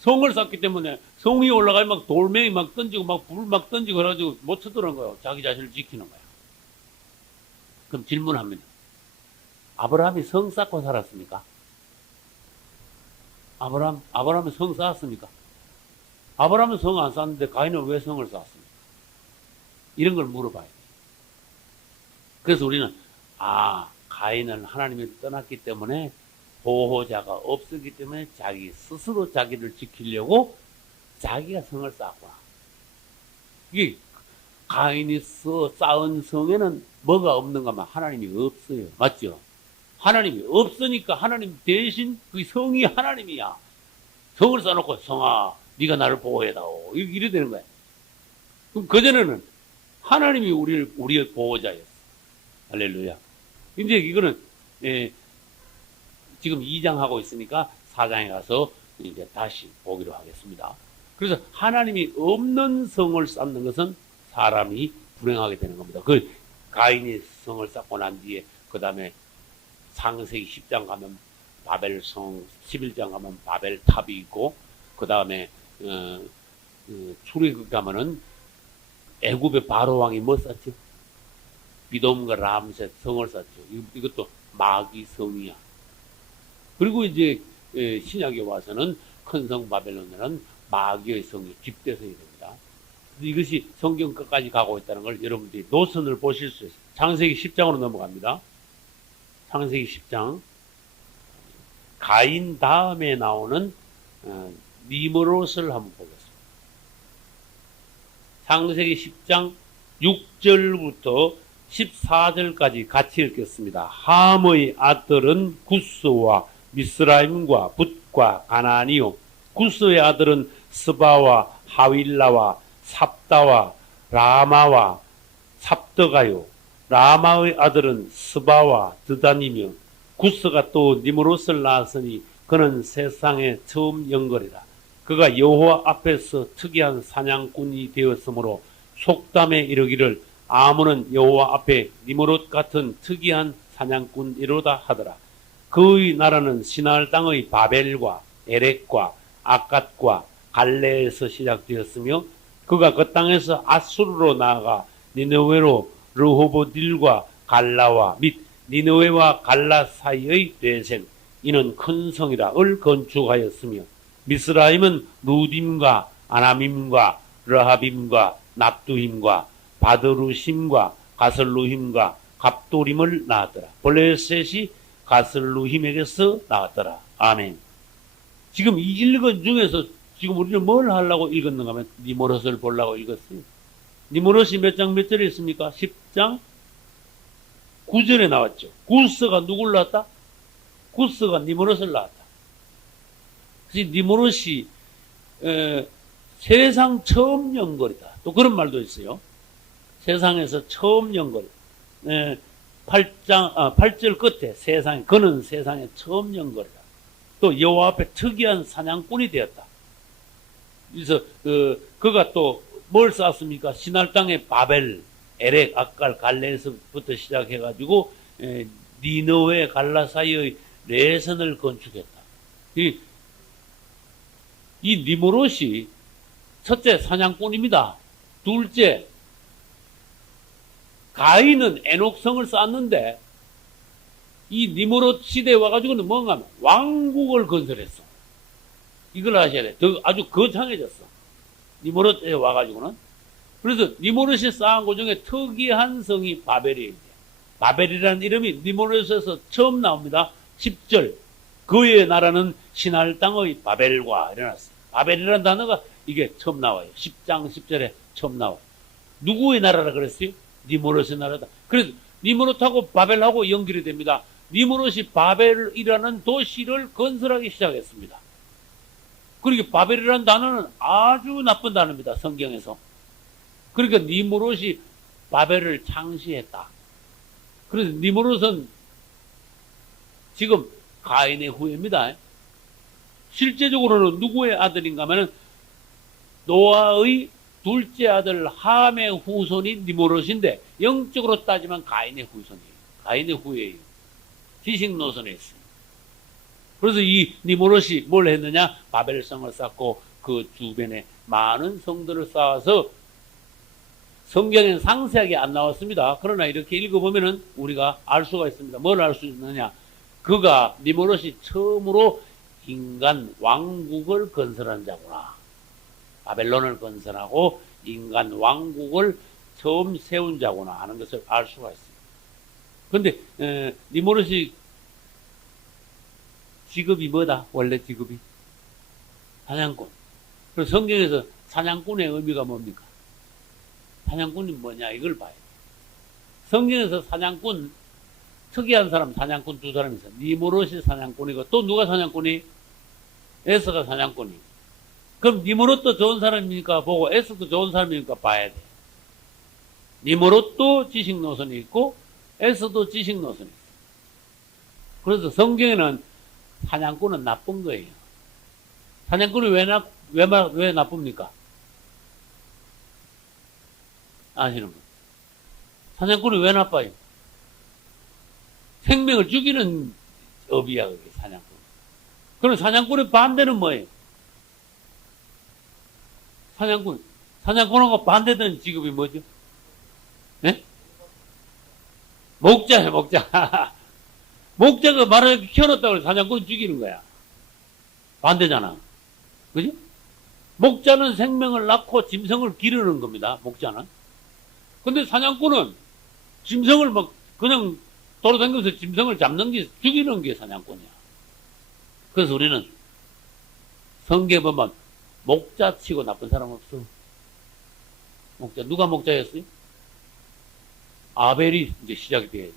성을 쌓기 때문에 성이 올라가면 막 돌멩이 막 던지고 막 불 막 던지고 그래가지고 못 쳐들어오는 거예요. 자기 자신을 지키는 거예요. 그럼 질문합니다. 아브라함이 성 쌓고 살았습니까? 아브라함이 성 쌓았습니까? 아브라함은 성 안 쌓았는데 가인은 왜 성을 쌓았습니까? 이런 걸 물어봐야 돼요. 그래서 우리는 가인은 하나님을 떠났기 때문에 보호자가 없었기 때문에 자기 스스로 자기를 지키려고 자기가 성을 쌓았구나. 이게 가인이 쌓은 성에는 뭐가 없는가 하면 하나님이 없어요. 맞죠? 하나님이 없으니까 하나님 대신 그 성이 하나님이야. 성을 쌓아놓고 성아 네가 나를 보호해다오. 이래 되는 거야. 그럼 그전에는 하나님이 우리의 보호자였어. 할렐루야. 이제 이거는 지금 2장 하고 있으니까 4장에 가서 이제 다시 보기로 하겠습니다. 그래서 하나님이 없는 성을 쌓는 것은 사람이 불행하게 되는 겁니다. 그 가인이 성을 쌓고 난 뒤에 그 다음에 창세기 10장 가면 바벨성, 11장 가면 바벨탑이 있고 그 다음에 출애굽 가면은 애굽의 바로 왕이 뭐 쌓죠? 비돔과 람셋 성을 쌓죠. 이것도 마귀 성이야. 그리고 이제 신약에 와서는 큰 성 바벨론에는 마귀의 성이 집대성이 됩니다. 이것이 성경 끝까지 가고 있다는 걸 여러분들이 노선을 보실 수 있어요. 창세기 10장으로 넘어갑니다. 창세기 10장 가인 다음에 나오는 니므롯을 한번 보겠습니다. 창세기 10장 6절부터 14절까지 같이 읽겠습니다. 함의 아들은 구스와 미스라임과 붓과 가나니요. 구스의 아들은 스바와 하윌라와 삽다와 라마와 삽더가요. 라마의 아들은 스바와 드단이며 구스가 또 니므롯을 낳았으니 그는 세상에 처음 연거리라. 그가 여호와 앞에서 특이한 사냥꾼이 되었으므로 속담에 이르기를 아몬은 여호와 앞에 니므롯 같은 특이한 사냥꾼이로다 하더라. 그의 나라는 시나ар 땅의 바벨과 에렉과 아갓과 갈레에서 시작되었으며 그가 그 땅에서 아수르로 나아가 니느웨로 르호보딜과 갈라와 및 니느웨와 갈라 사이의 대생 이는 큰 성이라을 건축하였으며 미스라임은 루딤과 아나밈과 르하빔과 납두힘과 바드루심과 가슬루힘과 갑도림을 낳았더라. 블레셋이 가슬루힘에게서 나왔더라. 아멘. 지금 이 읽은 중에서 지금 우리는 뭘 하려고 읽었는가 하면 니므롯을 보려고 읽었어요. 니므롯이 몇 장 몇 절에 있습니까? 10장 9절에 나왔죠. 구스가 누굴 낳았다? 구스가 니므롯을 낳았다. 그래서 니므롯이 세상 처음 연거리다. 또 그런 말도 있어요. 세상에서 처음 연거리. 8절 끝에 그는 세상에 처음 연거리다. 또 여호와 앞에 특이한 사냥꾼이 되었다. 그래서 그가 또 뭘 쌓았습니까? 시나ar 땅의 바벨, 에렉, 아갈, 갈레에서부터 시작해가지고 니느웨, 갈라 사이의 레선을 건축했다. 이 니므롯이 첫째 사냥꾼입니다. 둘째 가인은 에녹성을 쌓았는데 이 니므롯 시대에 와가지고는 뭔가 하면 왕국을 건설했어. 이걸 아셔야 돼. 아주 거창해졌어. 니므롯에 와가지고는. 그래서 니므롯이 쌓은 것 중에 특이한 성이 바벨이에요. 바벨이라는 이름이 니므롯에서 처음 나옵니다. 10절. 그의 나라는 시나ar 땅의 바벨과 일어났어요. 바벨이라는 단어가 이게 처음 나와요. 10장 10절에 처음 나와요. 누구의 나라라 그랬어요? 니므롯의 나라다. 그래서 니므롯하고 바벨하고 연결이 됩니다. 니므롯이 바벨이라는 도시를 건설하기 시작했습니다. 그러니까 바벨이라는 단어는 아주 나쁜 단어입니다. 성경에서. 그러니까 니므롯이 바벨을 창시했다. 그래서 니므롯은 지금 가인의 후예입니다. 실제적으로는 누구의 아들인가 하면 노아의 둘째 아들 함의 후손이 니므롯인데 영적으로 따지면 가인의 후손이에요. 가인의 후예예요. 지식 노선에 있어요. 그래서 이 니므롯이 뭘 했느냐? 바벨성을 쌓고 그 주변에 많은 성들을 쌓아서 성경에는 상세하게 안 나왔습니다. 그러나 이렇게 읽어보면은 우리가 알 수가 있습니다. 뭘 알 수 있느냐? 그가 니므롯이 처음으로 인간 왕국을 건설한 자구나. 바벨론을 건설하고 인간 왕국을 처음 세운 자구나 하는 것을 알 수가 있습니다. 그런데 니므롯이 직업이 뭐다? 원래 직업이 사냥꾼. 그래서 성경에서 사냥꾼의 의미가 뭡니까? 사냥꾼이 뭐냐? 이걸 봐야 돼. 성경에서 사냥꾼 특이한 사람 사냥꾼 두 사람이 있어. 니므롯이 사냥꾼이고 또 누가 사냥꾼이? 에서가 사냥꾼이. 그럼 니므롯도 좋은 사람입니까? 보고 에서도 좋은 사람입니까? 봐야 돼. 니므롯도 지식 노선이 있고 에서도 지식 노선이 있어. 그래서 성경에는 사냥꾼은 나쁜 거예요. 사냥꾼이 왜 나쁩니까? 아시는 분. 사냥꾼이 왜 나빠요? 생명을 죽이는 업이야, 그게 사냥꾼. 그럼 사냥꾼의 반대는 뭐예요? 사냥꾼하고 반대되는 직업이 뭐죠? 네? 목자예요, 목자. 목자가 말을 키워놨다고 해서 사냥꾼 죽이는 거야. 반대잖아. 그지? 목자는 생명을 낳고 짐승을 기르는 겁니다. 목자는. 근데 사냥꾼은 짐승을 막 그냥 돌아다니면서 짐승을 잡는 게, 죽이는 게 사냥꾼이야. 그래서 우리는 성경에 보면 목자 치고 나쁜 사람 없어. 목자. 누가 목자였어요? 아벨이 이제 시작이 돼야지.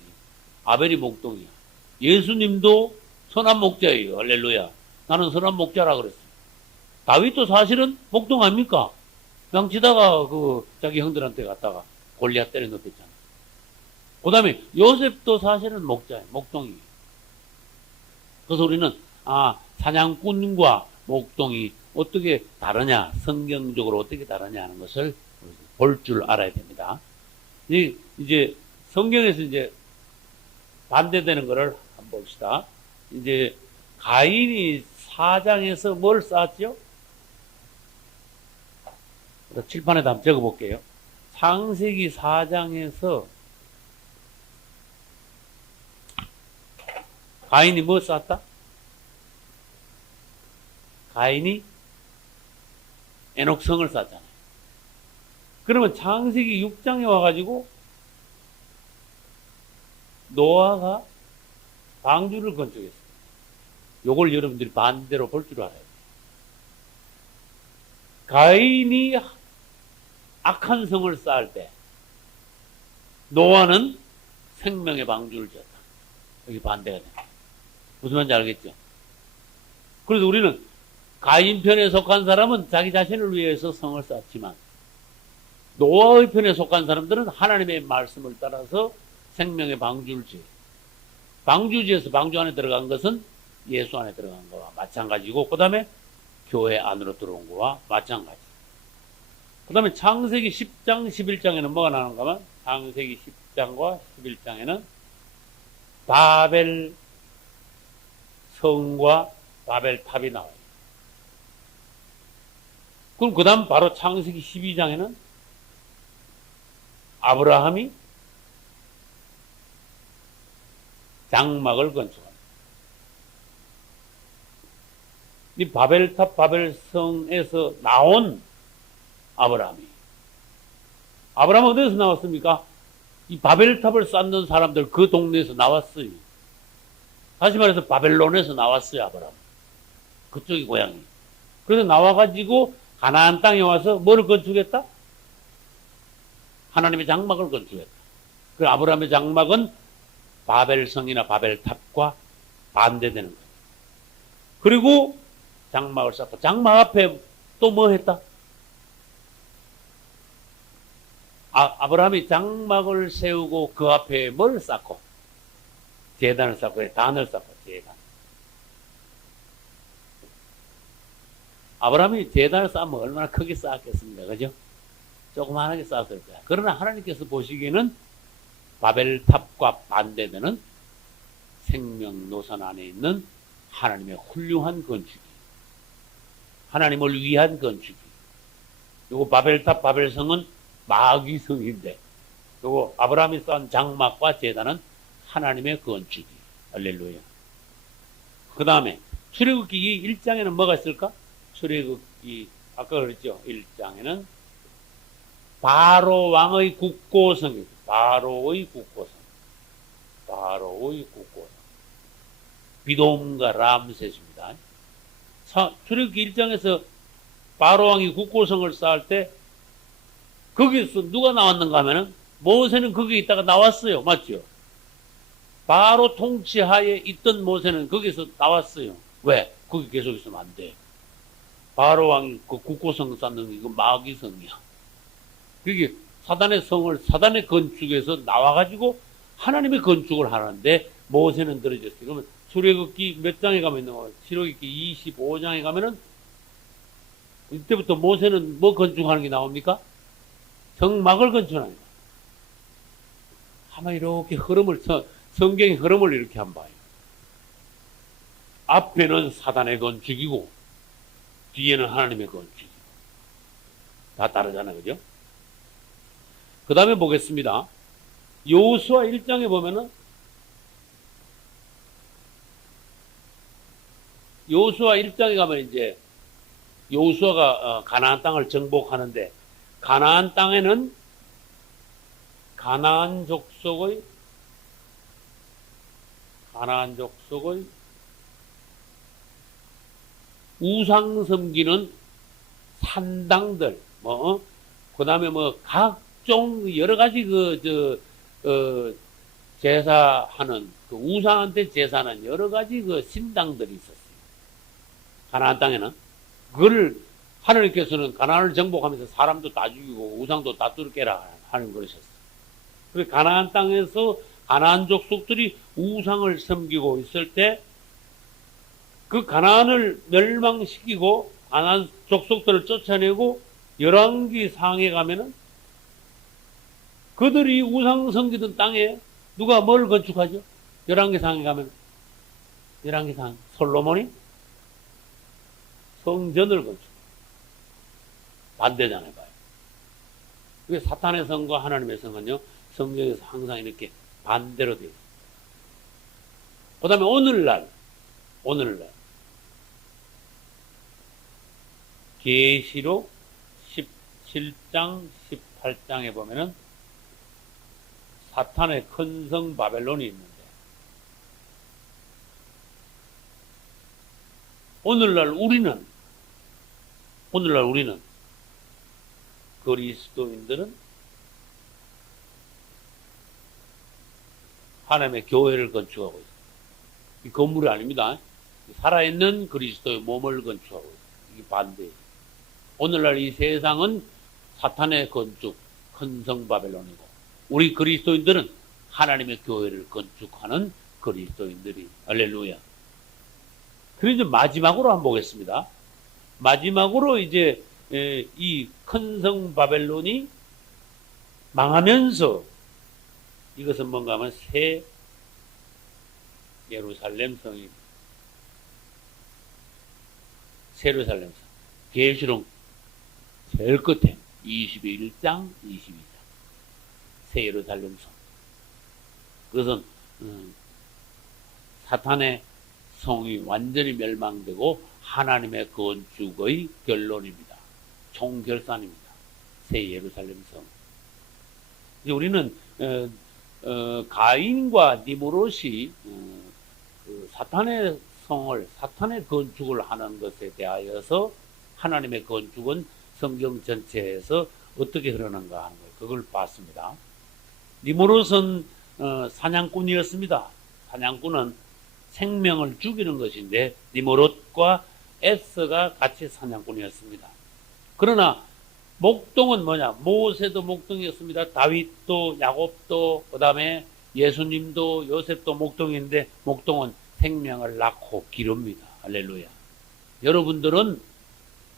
아벨이 목동이야. 예수님도 선한 목자예요. 할렐루야. 나는 선한 목자라 그랬어요. 다윗도 사실은 목동 아닙니까? 양치다가 자기 형들한테 갔다가 골리앗 때려 넣었잖아. 그 다음에 요셉도 사실은 목자예요. 목동이에요. 그래서 우리는 사냥꾼과 목동이 어떻게 다르냐, 성경적으로 어떻게 다르냐 하는 것을 볼 줄 알아야 됩니다. 이제 성경에서 이제 반대되는 것을 한번 봅시다. 이제 가인이 4장에서 뭘 쌓았죠? 칠판에다 한번 적어볼게요. 창세기 4장에서 가인이 뭐 쌓았다? 가인이 에녹성을 쌓았잖아요. 그러면 창세기 6장에 와가지고 노아가 방주를 건축했어요. 요걸 여러분들이 반대로 볼 줄 알아요. 가인이 악한 성을 쌓을 때 노아는 생명의 방주를 지었다. 여기 반대가 됩니다. 무슨 말인지 알겠죠? 그래서 우리는 가인 편에 속한 사람은 자기 자신을 위해서 성을 쌓지만 노아의 편에 속한 사람들은 하나님의 말씀을 따라서 생명의 방주를 지어요. 방주지에서 방주 안에 들어간 것은 예수 안에 들어간 거와 마찬가지고, 그 다음에 교회 안으로 들어온 거와 마찬가지. 그 다음에 창세기 10장, 11장에는 뭐가 나오는가 하면, 창세기 10장과 11장에는 바벨 성과 바벨 탑이 나와요. 그럼 그 다음 바로 창세기 12장에는 아브라함이 장막을 건축합니다. 이 바벨탑, 바벨성에서 나온 아브라함은 어디서 나왔습니까? 이 바벨탑을 쌓는 사람들 그 동네에서 나왔어요. 다시 말해서 바벨론에서 나왔어요, 아브라함. 그쪽이 고향이. 그래서 나와가지고 가나안 땅에 와서 뭐를 건축했다? 하나님의 장막을 건축했다. 그 아브라함의 장막은 바벨성이나 바벨탑과 반대되는 거예요. 그리고 장막을 쌓고, 장막 앞에 또 뭐 했다? 아브라함이 장막을 세우고 그 앞에 뭘 쌓고? 제단을 쌓고, 단을 쌓고, 제단. 아브라함이 제단을 쌓으면 얼마나 크게 쌓았겠습니까? 그죠? 조그만하게 쌓았을 거야. 그러나 하나님께서 보시기에는 바벨탑과 반대되는 생명노선 안에 있는 하나님의 훌륭한 건축이, 하나님을 위한 건축이. 요거 바벨탑, 바벨성은 마귀성인데, 요거 아브라함이 쌓은 장막과 제단은 하나님의 건축이. 할렐루야. 그 다음에 출애굽기 1장에는 뭐가 있을까? 출애굽기 아까 그랬죠. 1장에는 바로 왕의 국고성이, 바로의 국고성. 바로의 국고성. 비돔과 람셋입니다. 출애굽기 1장에서 바로 왕이 국고성을 쌓을 때 거기서 누가 나왔는가 하면은 모세는 거기에 있다가 나왔어요. 맞죠? 바로 통치하에 있던 모세는 거기서 나왔어요. 왜? 거기 계속 있으면 안 돼. 바로 왕이 그 국고성 쌓는 이거 마귀성이야. 그게 사단의 성을, 사단의 건축에서 나와가지고 하나님의 건축을 하는데 모세는 들어졌어요. 그러면 출애굽기 몇 장에 가면 있는 거예요? 출애굽기 25장에 가면은 이때부터 모세는 뭐 건축하는 게 나옵니까? 성막을 건축하는 거예요. 아마 이렇게 흐름을, 성경의 흐름을 이렇게 한번 봐요. 앞에는 사단의 건축이고 뒤에는 하나님의 건축이고 다 다르잖아요. 그죠? 그 다음에 보겠습니다. 여호수아 1장에 보면은 여호수아 1장에 가면 이제 여호수아가 가나안 땅을 정복하는데 가나안 땅에는 가나안 족속의 우상 섬기는 산당들, 그 다음에 뭐 각종 여러 가지 제사하는, 그 우상한테 제사하는 여러 가지 그 신당들이 있었어요. 가나안 땅에는. 그걸 하나님께서는 가나안을 정복하면서 사람도 다 죽이고 우상도 다 뚫게라 하는 그러셨어요. 그래서 가나안 땅에서 가나안 족속들이 우상을 섬기고 있을 때 그 가나안을 멸망시키고 가나안 족속들을 쫓아내고 열왕기 상에 가면은 그들이 우상 섬기던 땅에 누가 뭘 건축하죠? 열왕기 상에 가면 열왕기 상 솔로몬이 성전을 건축. 반대잖아요, 봐요. 그게 사탄의 성과 하나님의 성은요, 성경에서 항상 이렇게 반대로 되어 있어요. 그 다음에 오늘날, 계시록 17장, 18장에 보면은 사탄의 큰 성 바벨론이 있는데, 오늘날 우리는 그리스도인들은 하나님의 교회를 건축하고 있어요. 이 건물이 아닙니다. 살아있는 그리스도의 몸을 건축하고 있어요. 이게 반대예요. 오늘날 이 세상은 사탄의 건축, 큰 성 바벨론이고, 우리 그리스도인들은 하나님의 교회를 건축하는 그리스도인들이, 할렐루야. 그래서 마지막으로 한번 보겠습니다. 마지막으로 이제 이 큰 성 바벨론이 망하면서 이것은 뭔가 하면 새 예루살렘 성입니다. 새 예루살렘 성. 계시록 제일 끝에 21장, 22장. 새 예루살렘 성. 그것은 사탄의 성이 완전히 멸망되고 하나님의 건축의 결론입니다. 총결산입니다. 새 예루살렘 성. 이제 우리는 가인과 니무롯이 그 사탄의 성을, 사탄의 건축을 하는 것에 대하여서 하나님의 건축은 성경 전체에서 어떻게 흐르는가 하는 걸, 그걸 봤습니다. 니무롯은 사냥꾼이었습니다. 사냥꾼은 생명을 죽이는 것인데 니무롯과 에서가 같이 사냥꾼이었습니다. 그러나 목동은 뭐냐? 모세도 목동이었습니다. 다윗도, 야곱도, 그 다음에 예수님도, 요셉도 목동인데 목동은 생명을 낳고 기릅니다. 할렐루야. 여러분들은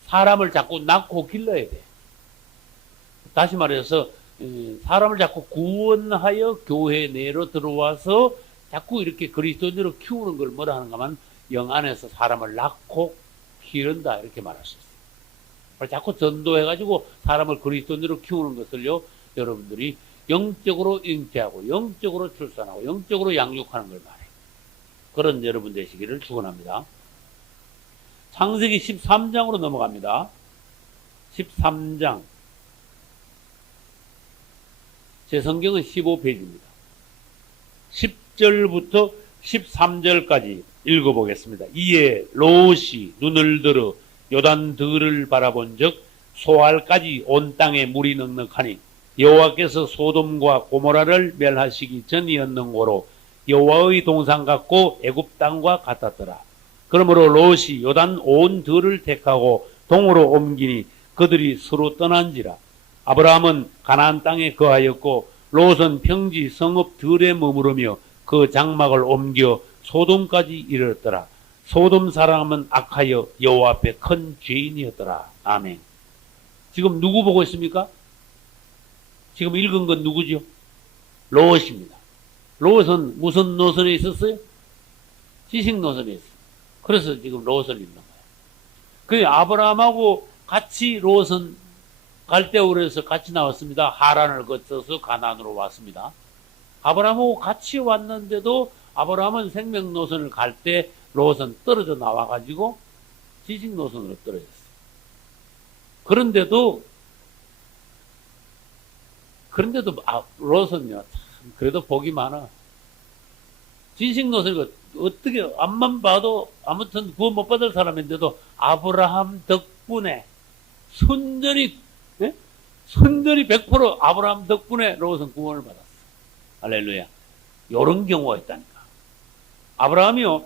사람을 자꾸 낳고 길러야 돼. 다시 말해서 사람을 자꾸 구원하여 교회 내로 들어와서 자꾸 이렇게 그리스도인으로 키우는 걸 뭐라 하는가 하면 영 안에서 사람을 낳고 기른다 이렇게 말할 수 있어요. 자꾸 전도해가지고 사람을 그리스도인으로 키우는 것을요, 여러분들이 영적으로 잉태하고 영적으로 출산하고 영적으로 양육하는 걸 말해요. 그런 여러분 되시기를 축원합니다. 창세기 13장으로 넘어갑니다. 13장. 제 성경은 15페이지입니다. 10절부터 13절까지 읽어보겠습니다. 이에 롯이 눈을 들어 요단들을 바라본 적 소알까지 온 땅에 물이 넉넉하니 여호와께서 소돔과 고모라를 멸하시기 전이었는고로 여호와의 동산 같고 애굽 땅과 같았더라. 그러므로 롯이 요단 온 들을 택하고 동으로 옮기니 그들이 서로 떠난지라. 아브라함은 가나안 땅에 거하였고 롯은 평지 성읍 들에 머무르며 그 장막을 옮겨 소돔까지 이르렀더라. 소돔 사람은 악하여 여호와 앞에 큰 죄인이었더라. 아멘. 지금 누구 보고 있습니까? 지금 읽은 건 누구죠? 롯입니다. 롯은 무슨 노선에 있었어요? 지식 노선에 있어요. 그래서 지금 롯을 읽는 거예요. 그 아브라함하고 같이 롯은 갈대우르에서 같이 나왔습니다. 하란을 거쳐서 가나안으로 왔습니다. 아브라함하고 같이 왔는데도 아브라함은 생명 노선을 갈 때 롯은 떨어져 나와가지고 지식 노선으로 떨어졌어요. 그런데도 롯은요, 참 그래도 복이 많아. 지식 노선을 어떻게 앞만 봐도 아무튼 구원 못 받을 사람인데도 아브라함 덕분에 순전히 순전히 100% 아브라함 덕분에 롯은 구원을 받았어. 할렐루야. 이런 경우가 있다니까. 아브라함이요,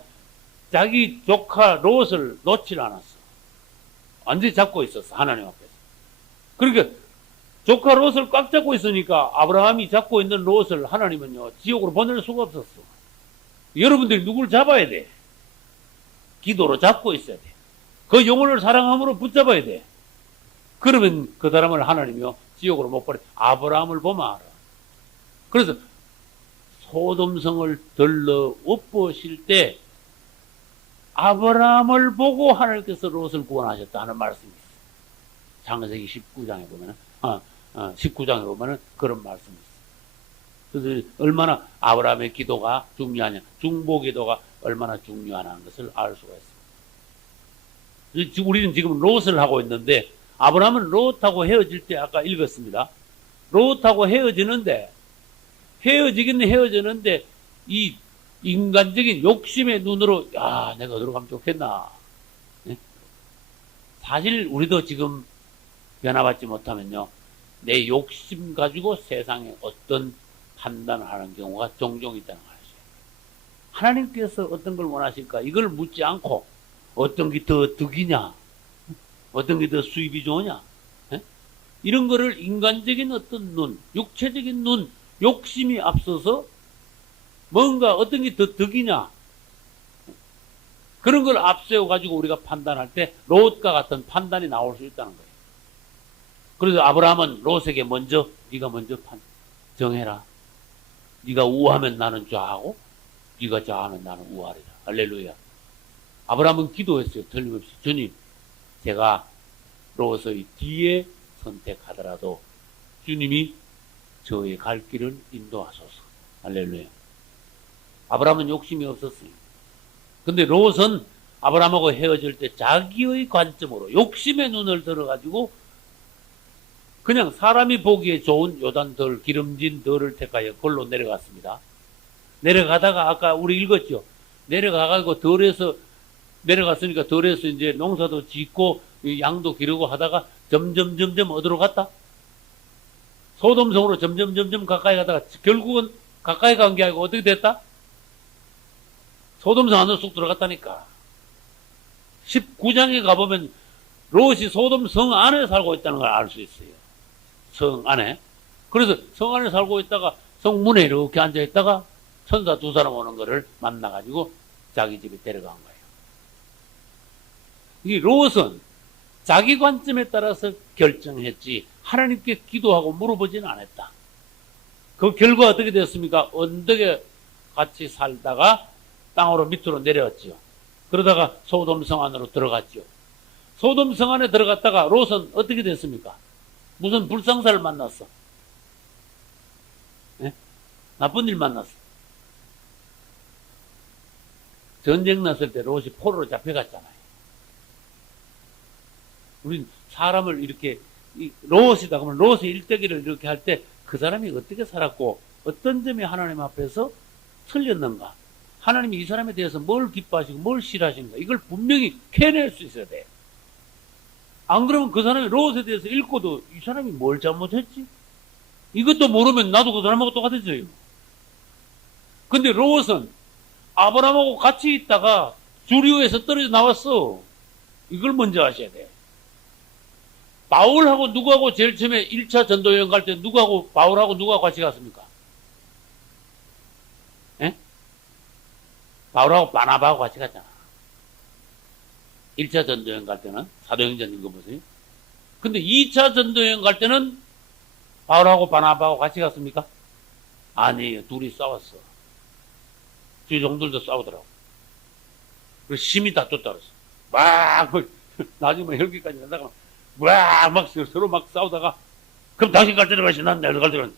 자기 조카 롯을 놓질 않았어. 완전히 잡고 있었어, 하나님 앞에서. 그러니까 조카 롯을 꽉 잡고 있으니까 아브라함이 잡고 있는 롯을 하나님은요, 지옥으로 보낼 수가 없었어. 여러분들이 누굴 잡아야 돼? 기도로 잡고 있어야 돼. 그 영혼을 사랑함으로 붙잡아야 돼. 그러면 그 사람을 하나님이요, 지옥으로 못 보내. 아브라함을 보면 알아. 그래서 소돔성을 들러 엎으실 때 아브라함을 보고 하나님께서 롯을 구원하셨다는 말씀이 있어요. 창세기 19장에 보면은, 19장에 보면은 그런 말씀이 있어요. 그래서 얼마나 아브라함의 기도가 중요하냐, 중보 기도가 얼마나 중요하냐는 것을 알 수가 있습니다. 우리는 지금 롯을 하고 있는데, 아브라함은 롯하고 헤어질 때 아까 읽었습니다. 롯하고 헤어지는데, 헤어지는데, 이 인간적인 욕심의 눈으로, 야, 내가 어디로 가면 좋겠나. 네? 사실 우리도 지금 변화받지 못하면요, 내 욕심 가지고 세상에 어떤 판단을 하는 경우가 종종 있다는 거죠. 하나님께서 어떤 걸 원하실까? 이걸 묻지 않고 어떤 게 더 득이냐? 어떤 게 더 수입이 좋으냐? 에? 이런 거를 인간적인 어떤 눈, 육체적인 눈, 욕심이 앞서서 뭔가 어떤 게 더 득이냐? 그런 걸 앞세워 가지고 우리가 판단할 때 롯과 같은 판단이 나올 수 있다는 거예요. 그래서 아브라함은 롯에게 먼저 네가 먼저 정해라. 네가 우하면 나는 좌하고 네가 좌하면 나는 우하리라. 할렐루야. 아브라함은 기도했어요. 틀림없이. 주님, 제가 롯의 뒤에 선택하더라도 주님이 저의 갈 길을 인도하소서. 할렐루야. 아브라함은 욕심이 없었어요. 근데 롯은 아브라함하고 헤어질 때 자기의 관점으로 욕심의 눈을 들어가지고 그냥 사람이 보기에 좋은 요단들, 기름진 들을 택하여 걸로 내려갔습니다. 내려가다가 아까 우리 읽었죠. 내려가가지고 덜에서 내려갔으니까 덜에서 이제 농사도 짓고 양도 기르고 하다가 점점 어디로 갔다? 소돔성으로 점점 가까이 가다가 결국은 가까이 간 게 아니고 어떻게 됐다? 소돔성 안으로 쑥 들어갔다니까. 19장에 가보면 롯이 소돔성 안에 살고 있다는 걸 알 수 있어요. 성 안에. 그래서 성 안에 살고 있다가 성문에 이렇게 앉아있다가 천사 두 사람 오는 거를 만나가지고 자기 집에 데려간 거예요. 이 롯은 자기 관점에 따라서 결정했지 하나님께 기도하고 물어보지는 않았다. 그 결과 어떻게 됐습니까? 언덕에 같이 살다가 땅으로 밑으로 내려왔지요. 그러다가 소돔성 안으로 들어갔지요. 소돔성 안에 들어갔다가 롯은 어떻게 됐습니까? 무슨 불상사를 만났어. 네? 나쁜 일 만났어. 전쟁 났을 때 롯이 포로로 잡혀갔잖아요. 우린 사람을 이렇게 롯이다 그러면 롯의 일대기를 이렇게 할 때 그 사람이 어떻게 살았고 어떤 점이 하나님 앞에서 틀렸는가, 하나님이 이 사람에 대해서 뭘 기뻐하시고 뭘 싫어하시는가, 이걸 분명히 캐낼 수 있어야 돼. 안 그러면 그 사람이 롯에 대해서 읽고도 이 사람이 뭘 잘못했지? 이것도 모르면 나도 그 사람하고 똑같아져요. 근데 롯은 아브라함하고 같이 있다가 주류에서 떨어져 나왔어. 이걸 먼저 아셔야 돼. 바울하고 누구하고 제일 처음에 1차 전도여행 갈 때 누구하고, 바울하고 누구하고 같이 갔습니까? 예? 바울하고 바나바하고 같이 갔잖아. 1차 전도여행 갈 때는 사도행전 읽어보세요. 근데 2차 전도여행 갈 때는 바울하고 바나바하고 같이 갔습니까? 아니에요. 둘이 싸웠어. 주종들도 싸우더라고. 그 심히 다퉜다 그랬어. 막 나중에 혈기까지 간다가 막 서로 막 싸우다가 그럼 당신 갈 때로 가시 난 내가 갈 때로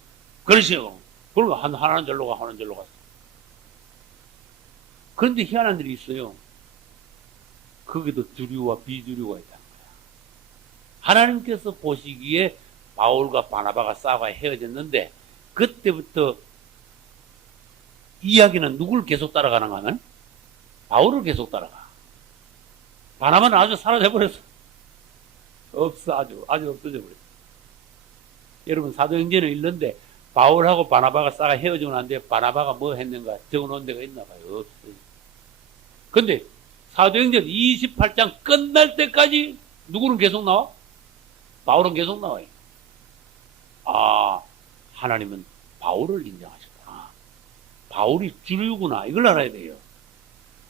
그러시오. 그러면 하나는 절로 가 하나는 절로 갔어. 그런데 희한한 일이 있어요. 거기도 주류와 비주류가 있다는 거야. 하나님께서 보시기에 바울과 바나바가 싸워 헤어졌는데 그때부터 이야기는 누굴 계속 따라가는가 하면 바울을 계속 따라가. 바나바는 아주 사라져버렸어. 없어. 아주 없어져 버렸어. 여러분 사도행전에 읽는데 바울하고 바나바가 싸가 헤어지고 난데 바나바가 뭐 했는가 적어놓은 데가 있나 봐요. 없어요. 근데 사도행전 28장 끝날 때까지 누구는 계속 나와? 바울은 계속 나와요. 아, 하나님은 바울을 인정하셨구나. 바울이 주류구나. 이걸 알아야 돼요.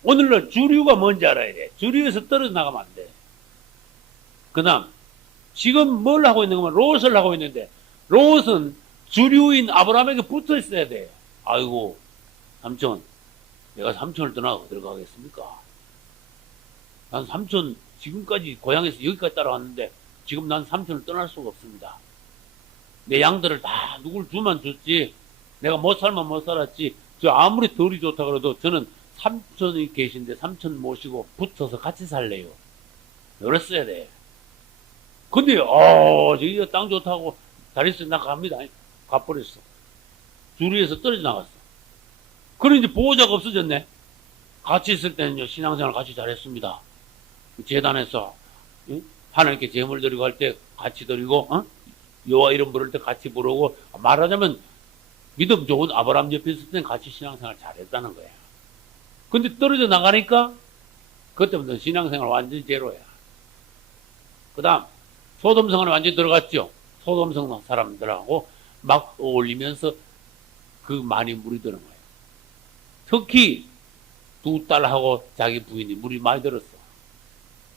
오늘날 주류가 뭔지 알아야 돼. 주류에서 떨어져 나가면 안 돼. 그 다음, 지금 뭘 하고 있는 거면 롯을 하고 있는데, 롯은 주류인 아브라함에게 붙어 있어야 돼. 아이고, 삼촌, 내가 삼촌을 떠나고 들어가겠습니까? 난 삼촌 지금까지 고향에서 여기까지 따라왔는데, 지금 난 삼촌을 떠날 수가 없습니다. 내 양들을 다 누굴 주면 줬지, 내가 못 살면 못 살았지, 저 아무리 덜이 좋다 그래도 저는 삼촌이 계신데 삼촌 모시고 붙어서 같이 살래요. 이랬어야 돼. 근데, 저기가 땅 좋다고 다리스 나 갑니다. 가버렸어. 주류에서 떨어져 나갔어. 그래, 이제 보호자가 없어졌네. 같이 있을 때는요, 신앙생활 같이 잘했습니다. 재단에서, 하나님께 제물 드리고 할 때 같이 드리고, 여호와 이름 부를 때 같이 부르고, 말하자면, 믿음 좋은 아브라함 옆에 있을 때는 같이 신앙생활 잘했다는 거야. 근데 떨어져 나가니까, 그때부터 신앙생활 완전히 제로야. 그 다음, 소돔성은 완전히 들어갔죠. 소돔성 사람들하고 막 어울리면서 그 많이 물이 드는 거예요. 특히 두 딸하고 자기 부인이 물이 많이 들었어.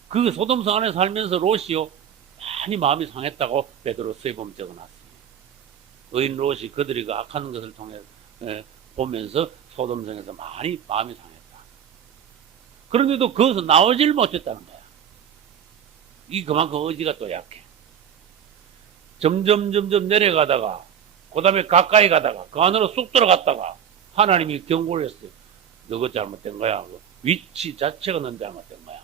그 소돔성 안에 살면서 롯이요, 많이 마음이 상했다고 베드로서에 보면 적어놨어요. 의인 롯이 그들이 그 악한 것을 통해 보면서 소돔성에서 많이 마음이 상했다. 그런데도 거기서 나오질 못했다는 거야. 이 그만큼 의지가 또 약해. 점점 내려가다가, 그 다음에 가까이 가다가, 그 안으로 쑥 들어갔다가, 하나님이 경고를 했어요. 너가 잘못된 거야. 위치 자체가 넌 잘못된 거야.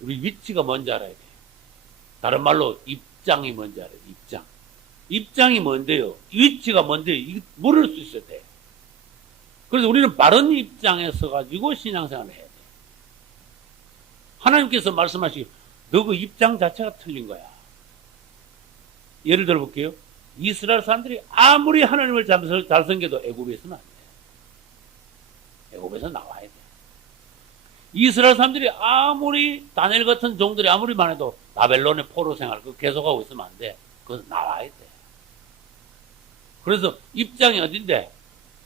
우리 위치가 뭔지 알아야 돼. 다른 말로 입장이 뭔지 알아야 돼. 입장. 입장이 뭔데요? 위치가 뭔데요? 이거 물을 수 있어야 돼. 그래서 우리는 바른 입장에 서가지고 신앙생활을 해야 돼. 하나님께서 말씀하시기, 너 그 입장 자체가 틀린 거야. 예를 들어 볼게요. 이스라엘 사람들이 아무리 하나님을 잘 섬겨도 애굽에서는 안 돼. 애굽에서 나와야 돼. 이스라엘 사람들이 아무리 다니엘 같은 종들이 아무리 많아도 바벨론의 포로 생활 그거 계속하고 있으면 안 돼. 그거 나와야 돼. 그래서 입장이 어딘데?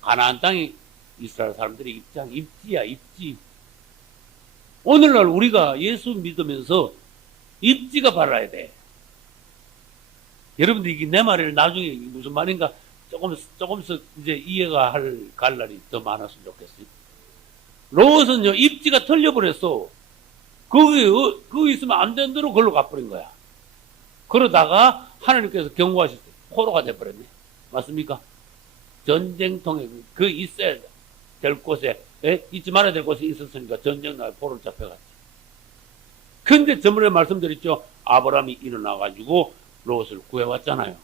가나안 땅이 이스라엘 사람들의 입장, 입지야, 입지. 오늘날 우리가 예수 믿으면서 입지가 바라야 돼. 여러분들 이게 내 말을 나중에 무슨 말인가 조금씩 이제 이해가 갈 날이 더 많았으면 좋겠어요. 롯은요, 입지가 틀려버렸어. 거기 있으면 안 되는 대로 그걸로 가버린 거야. 그러다가 하나님께서 경고하셨어요. 포로가 돼버렸네. 맞습니까? 전쟁통에 그 있어야 될 곳에, 잊지 말아야 될 곳에 있었으니까 전쟁날 포로를 잡혀갔지. 근데 저번에 말씀드렸죠. 아브라함이 일어나가지고 롯을 구해왔잖아요.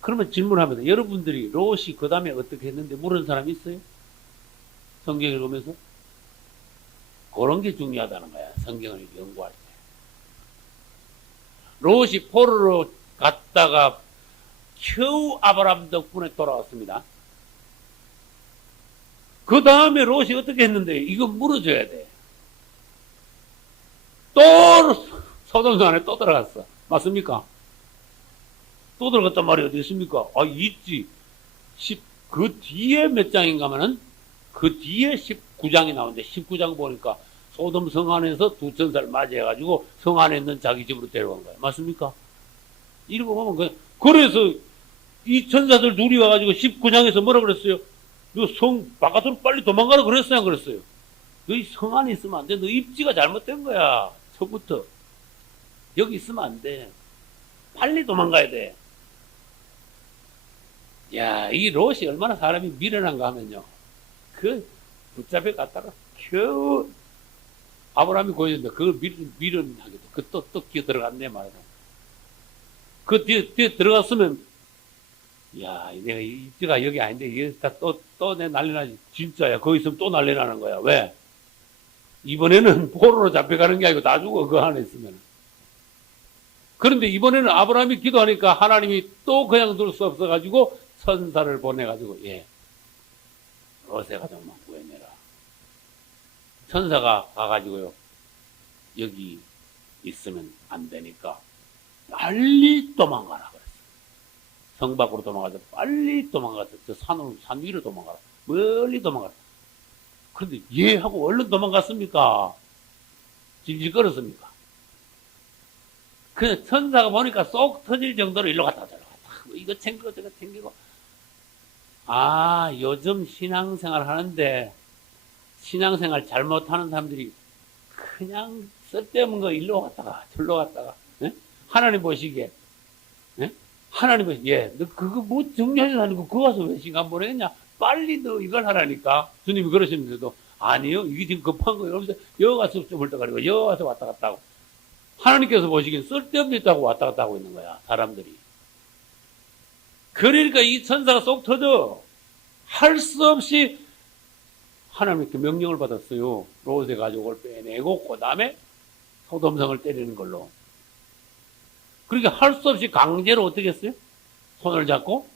그러면 질문합니다. 여러분들이 롯이 그 다음에 어떻게 했는데 물은 사람 있어요? 성경 읽으면서? 그런 게 중요하다는 거야. 성경을 연구할 때. 롯이 포로로 갔다가 겨우 아브라함 덕분에 돌아왔습니다. 그 다음에 롯이 어떻게 했는데 이거 물어줘야 돼. 또 소돔성 안에 또 들어갔어. 맞습니까? 또 들어갔단 말이 어디 있습니까? 있지. 그 뒤에 몇 장인가면은 그 뒤에 19장이 나오는데 19장 보니까 소돔 성 안에서 두 천사를 맞이해가지고 성 안에 있는 자기 집으로 데려간 거야. 맞습니까? 읽어보면 그래서 이 천사들 둘이 와가지고 19장에서 뭐라 그랬어요? 너 성 바깥으로 빨리 도망가라 그랬어요? 안 그랬어요? 너 이 성 안에 있으면 안 돼. 너 입지가 잘못된 거야. 처음부터. 여기 있으면 안 돼. 빨리 도망가야 돼. 야, 이 롯이 얼마나 사람이 미련한가 하면요. 그 붙잡혀 갔다가 겨우 아브라함이 보여준다. 그걸 미련하게 돼. 또 기어 들어갔네 말이야. 그 뒤에 들어갔으면 야, 내가 입지가 여기 아닌데 이게 또 내 난리 나지. 진짜야. 거기 있으면 또 난리 나는 거야. 왜? 이번에는 포로로 잡혀가는 게 아니고 다 죽어. 그 안에 있으면. 그런데 이번에는 아브라함이 기도하니까 하나님이 또 그냥 둘 수 없어가지고 천사를 보내가지고, 예, 롯의 가족만 구해내라. 천사가 가가지고요, 여기 있으면 안 되니까 빨리 도망가라 그랬어. 성 밖으로 도망가서 빨리 도망가서 저 산 위로 도망가라. 멀리 도망가라. 그런데 예 하고 얼른 도망갔습니까? 질질 끌었습니까? 그 천사가 보니까 쏙 터질 정도로 일로 갔다 저로 갔다. 뭐 이거 챙기고 저거 챙기고. 아, 요즘 신앙생활 하는데 신앙생활 잘못하는 사람들이 그냥 쓸데없는 거 일로 갔다가 저로 갔다가, 예? 하나님 보시기에, 예? 하나님 보시기에, 예, 너 그거 뭐 정리하지 않고 그거 가서 왜 시간 보내겠냐? 빨리 너 이걸 하라니까. 주님이 그러시는데도 아니요, 이게 지금 급한 거예요. 그러면서 여기 가서 좀 헐떡거리고 여기 가서 왔다 갔다 하고. 하나님께서 보시기엔 쓸데없는 있다고 왔다 갔다 하고 있는 거야, 사람들이. 그러니까 이 천사가 쏙 터져. 할 수 없이 하나님께 명령을 받았어요. 롯의 가족을 빼내고 그 다음에 소돔성을 때리는 걸로. 그러니까 할 수 없이 강제로 어떻게 했어요? 손을 잡고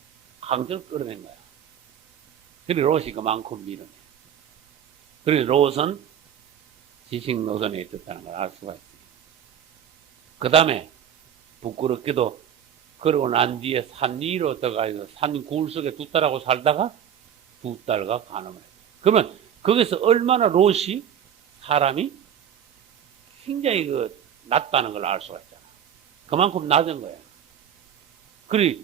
강제로 끌어낸 거야. 그리고 롯이 그만큼 밀어내. 그리고 롯은 지식 노선에 있었다는 걸 알 수가 있어요. 그 다음에 부끄럽게도 그러고 난 뒤에 산 위로 들어가서 산 굴 속에 두 딸하고 살다가 두 딸과 간음을 했어요. 그러면 거기서 얼마나 롯이 사람이 굉장히 낮다는 걸 알 수가 있잖아. 그만큼 낮은 거예요. 그리고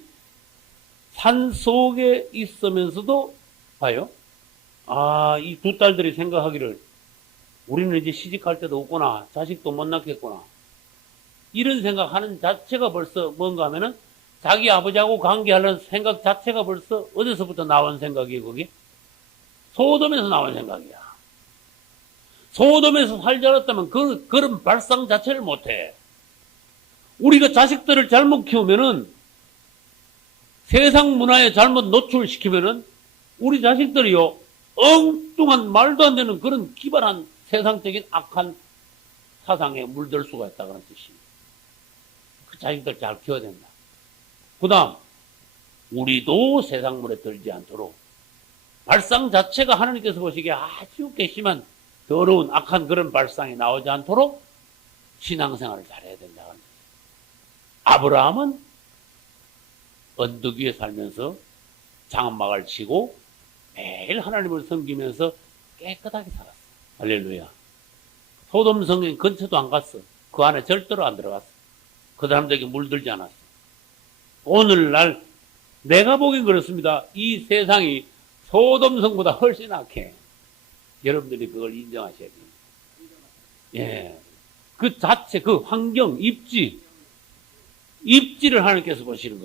산 속에 있으면서도 봐요. 아, 이 두 딸들이 생각하기를 우리는 이제 시집갈 데도 없구나. 자식도 못 낳겠구나. 이런 생각하는 자체가 벌써 뭔가 하면은 자기 아버지하고 관계하는 생각 자체가 벌써 어디서부터 나온 생각이에요, 그게? 소돔에서 나온 생각이야. 소돔에서 살지 않았다면 그런 발상 자체를 못해. 우리가 자식들을 잘못 키우면은 세상 문화에 잘못 노출시키면은 우리 자식들이요, 엉뚱한 말도 안 되는 그런 기발한 세상적인 악한 사상에 물들 수가 있다, 그런 뜻이에요. 그 자식들 잘 키워야 된다. 그 다음, 우리도 세상물에 들지 않도록 발상 자체가 하나님께서 보시기에 아주 괘씸한 더러운 악한 그런 발상이 나오지 않도록 신앙생활을 잘해야 된다. 아브라함은 언덕 위에 살면서 장막을 치고 매일 하나님을 섬기면서 깨끗하게 살았어. 할렐루야. 소돔 성경 근처도 안 갔어. 그 안에 절대로 안 들어갔어. 그 사람들에게 물들지 않았어. 오늘날 내가 보기엔 그렇습니다. 이 세상이 소돔성보다 훨씬 악해. 여러분들이 그걸 인정하셔야 됩니다. 예. 그 자체, 그 환경, 입지를 하나님께서 보시는 거예요.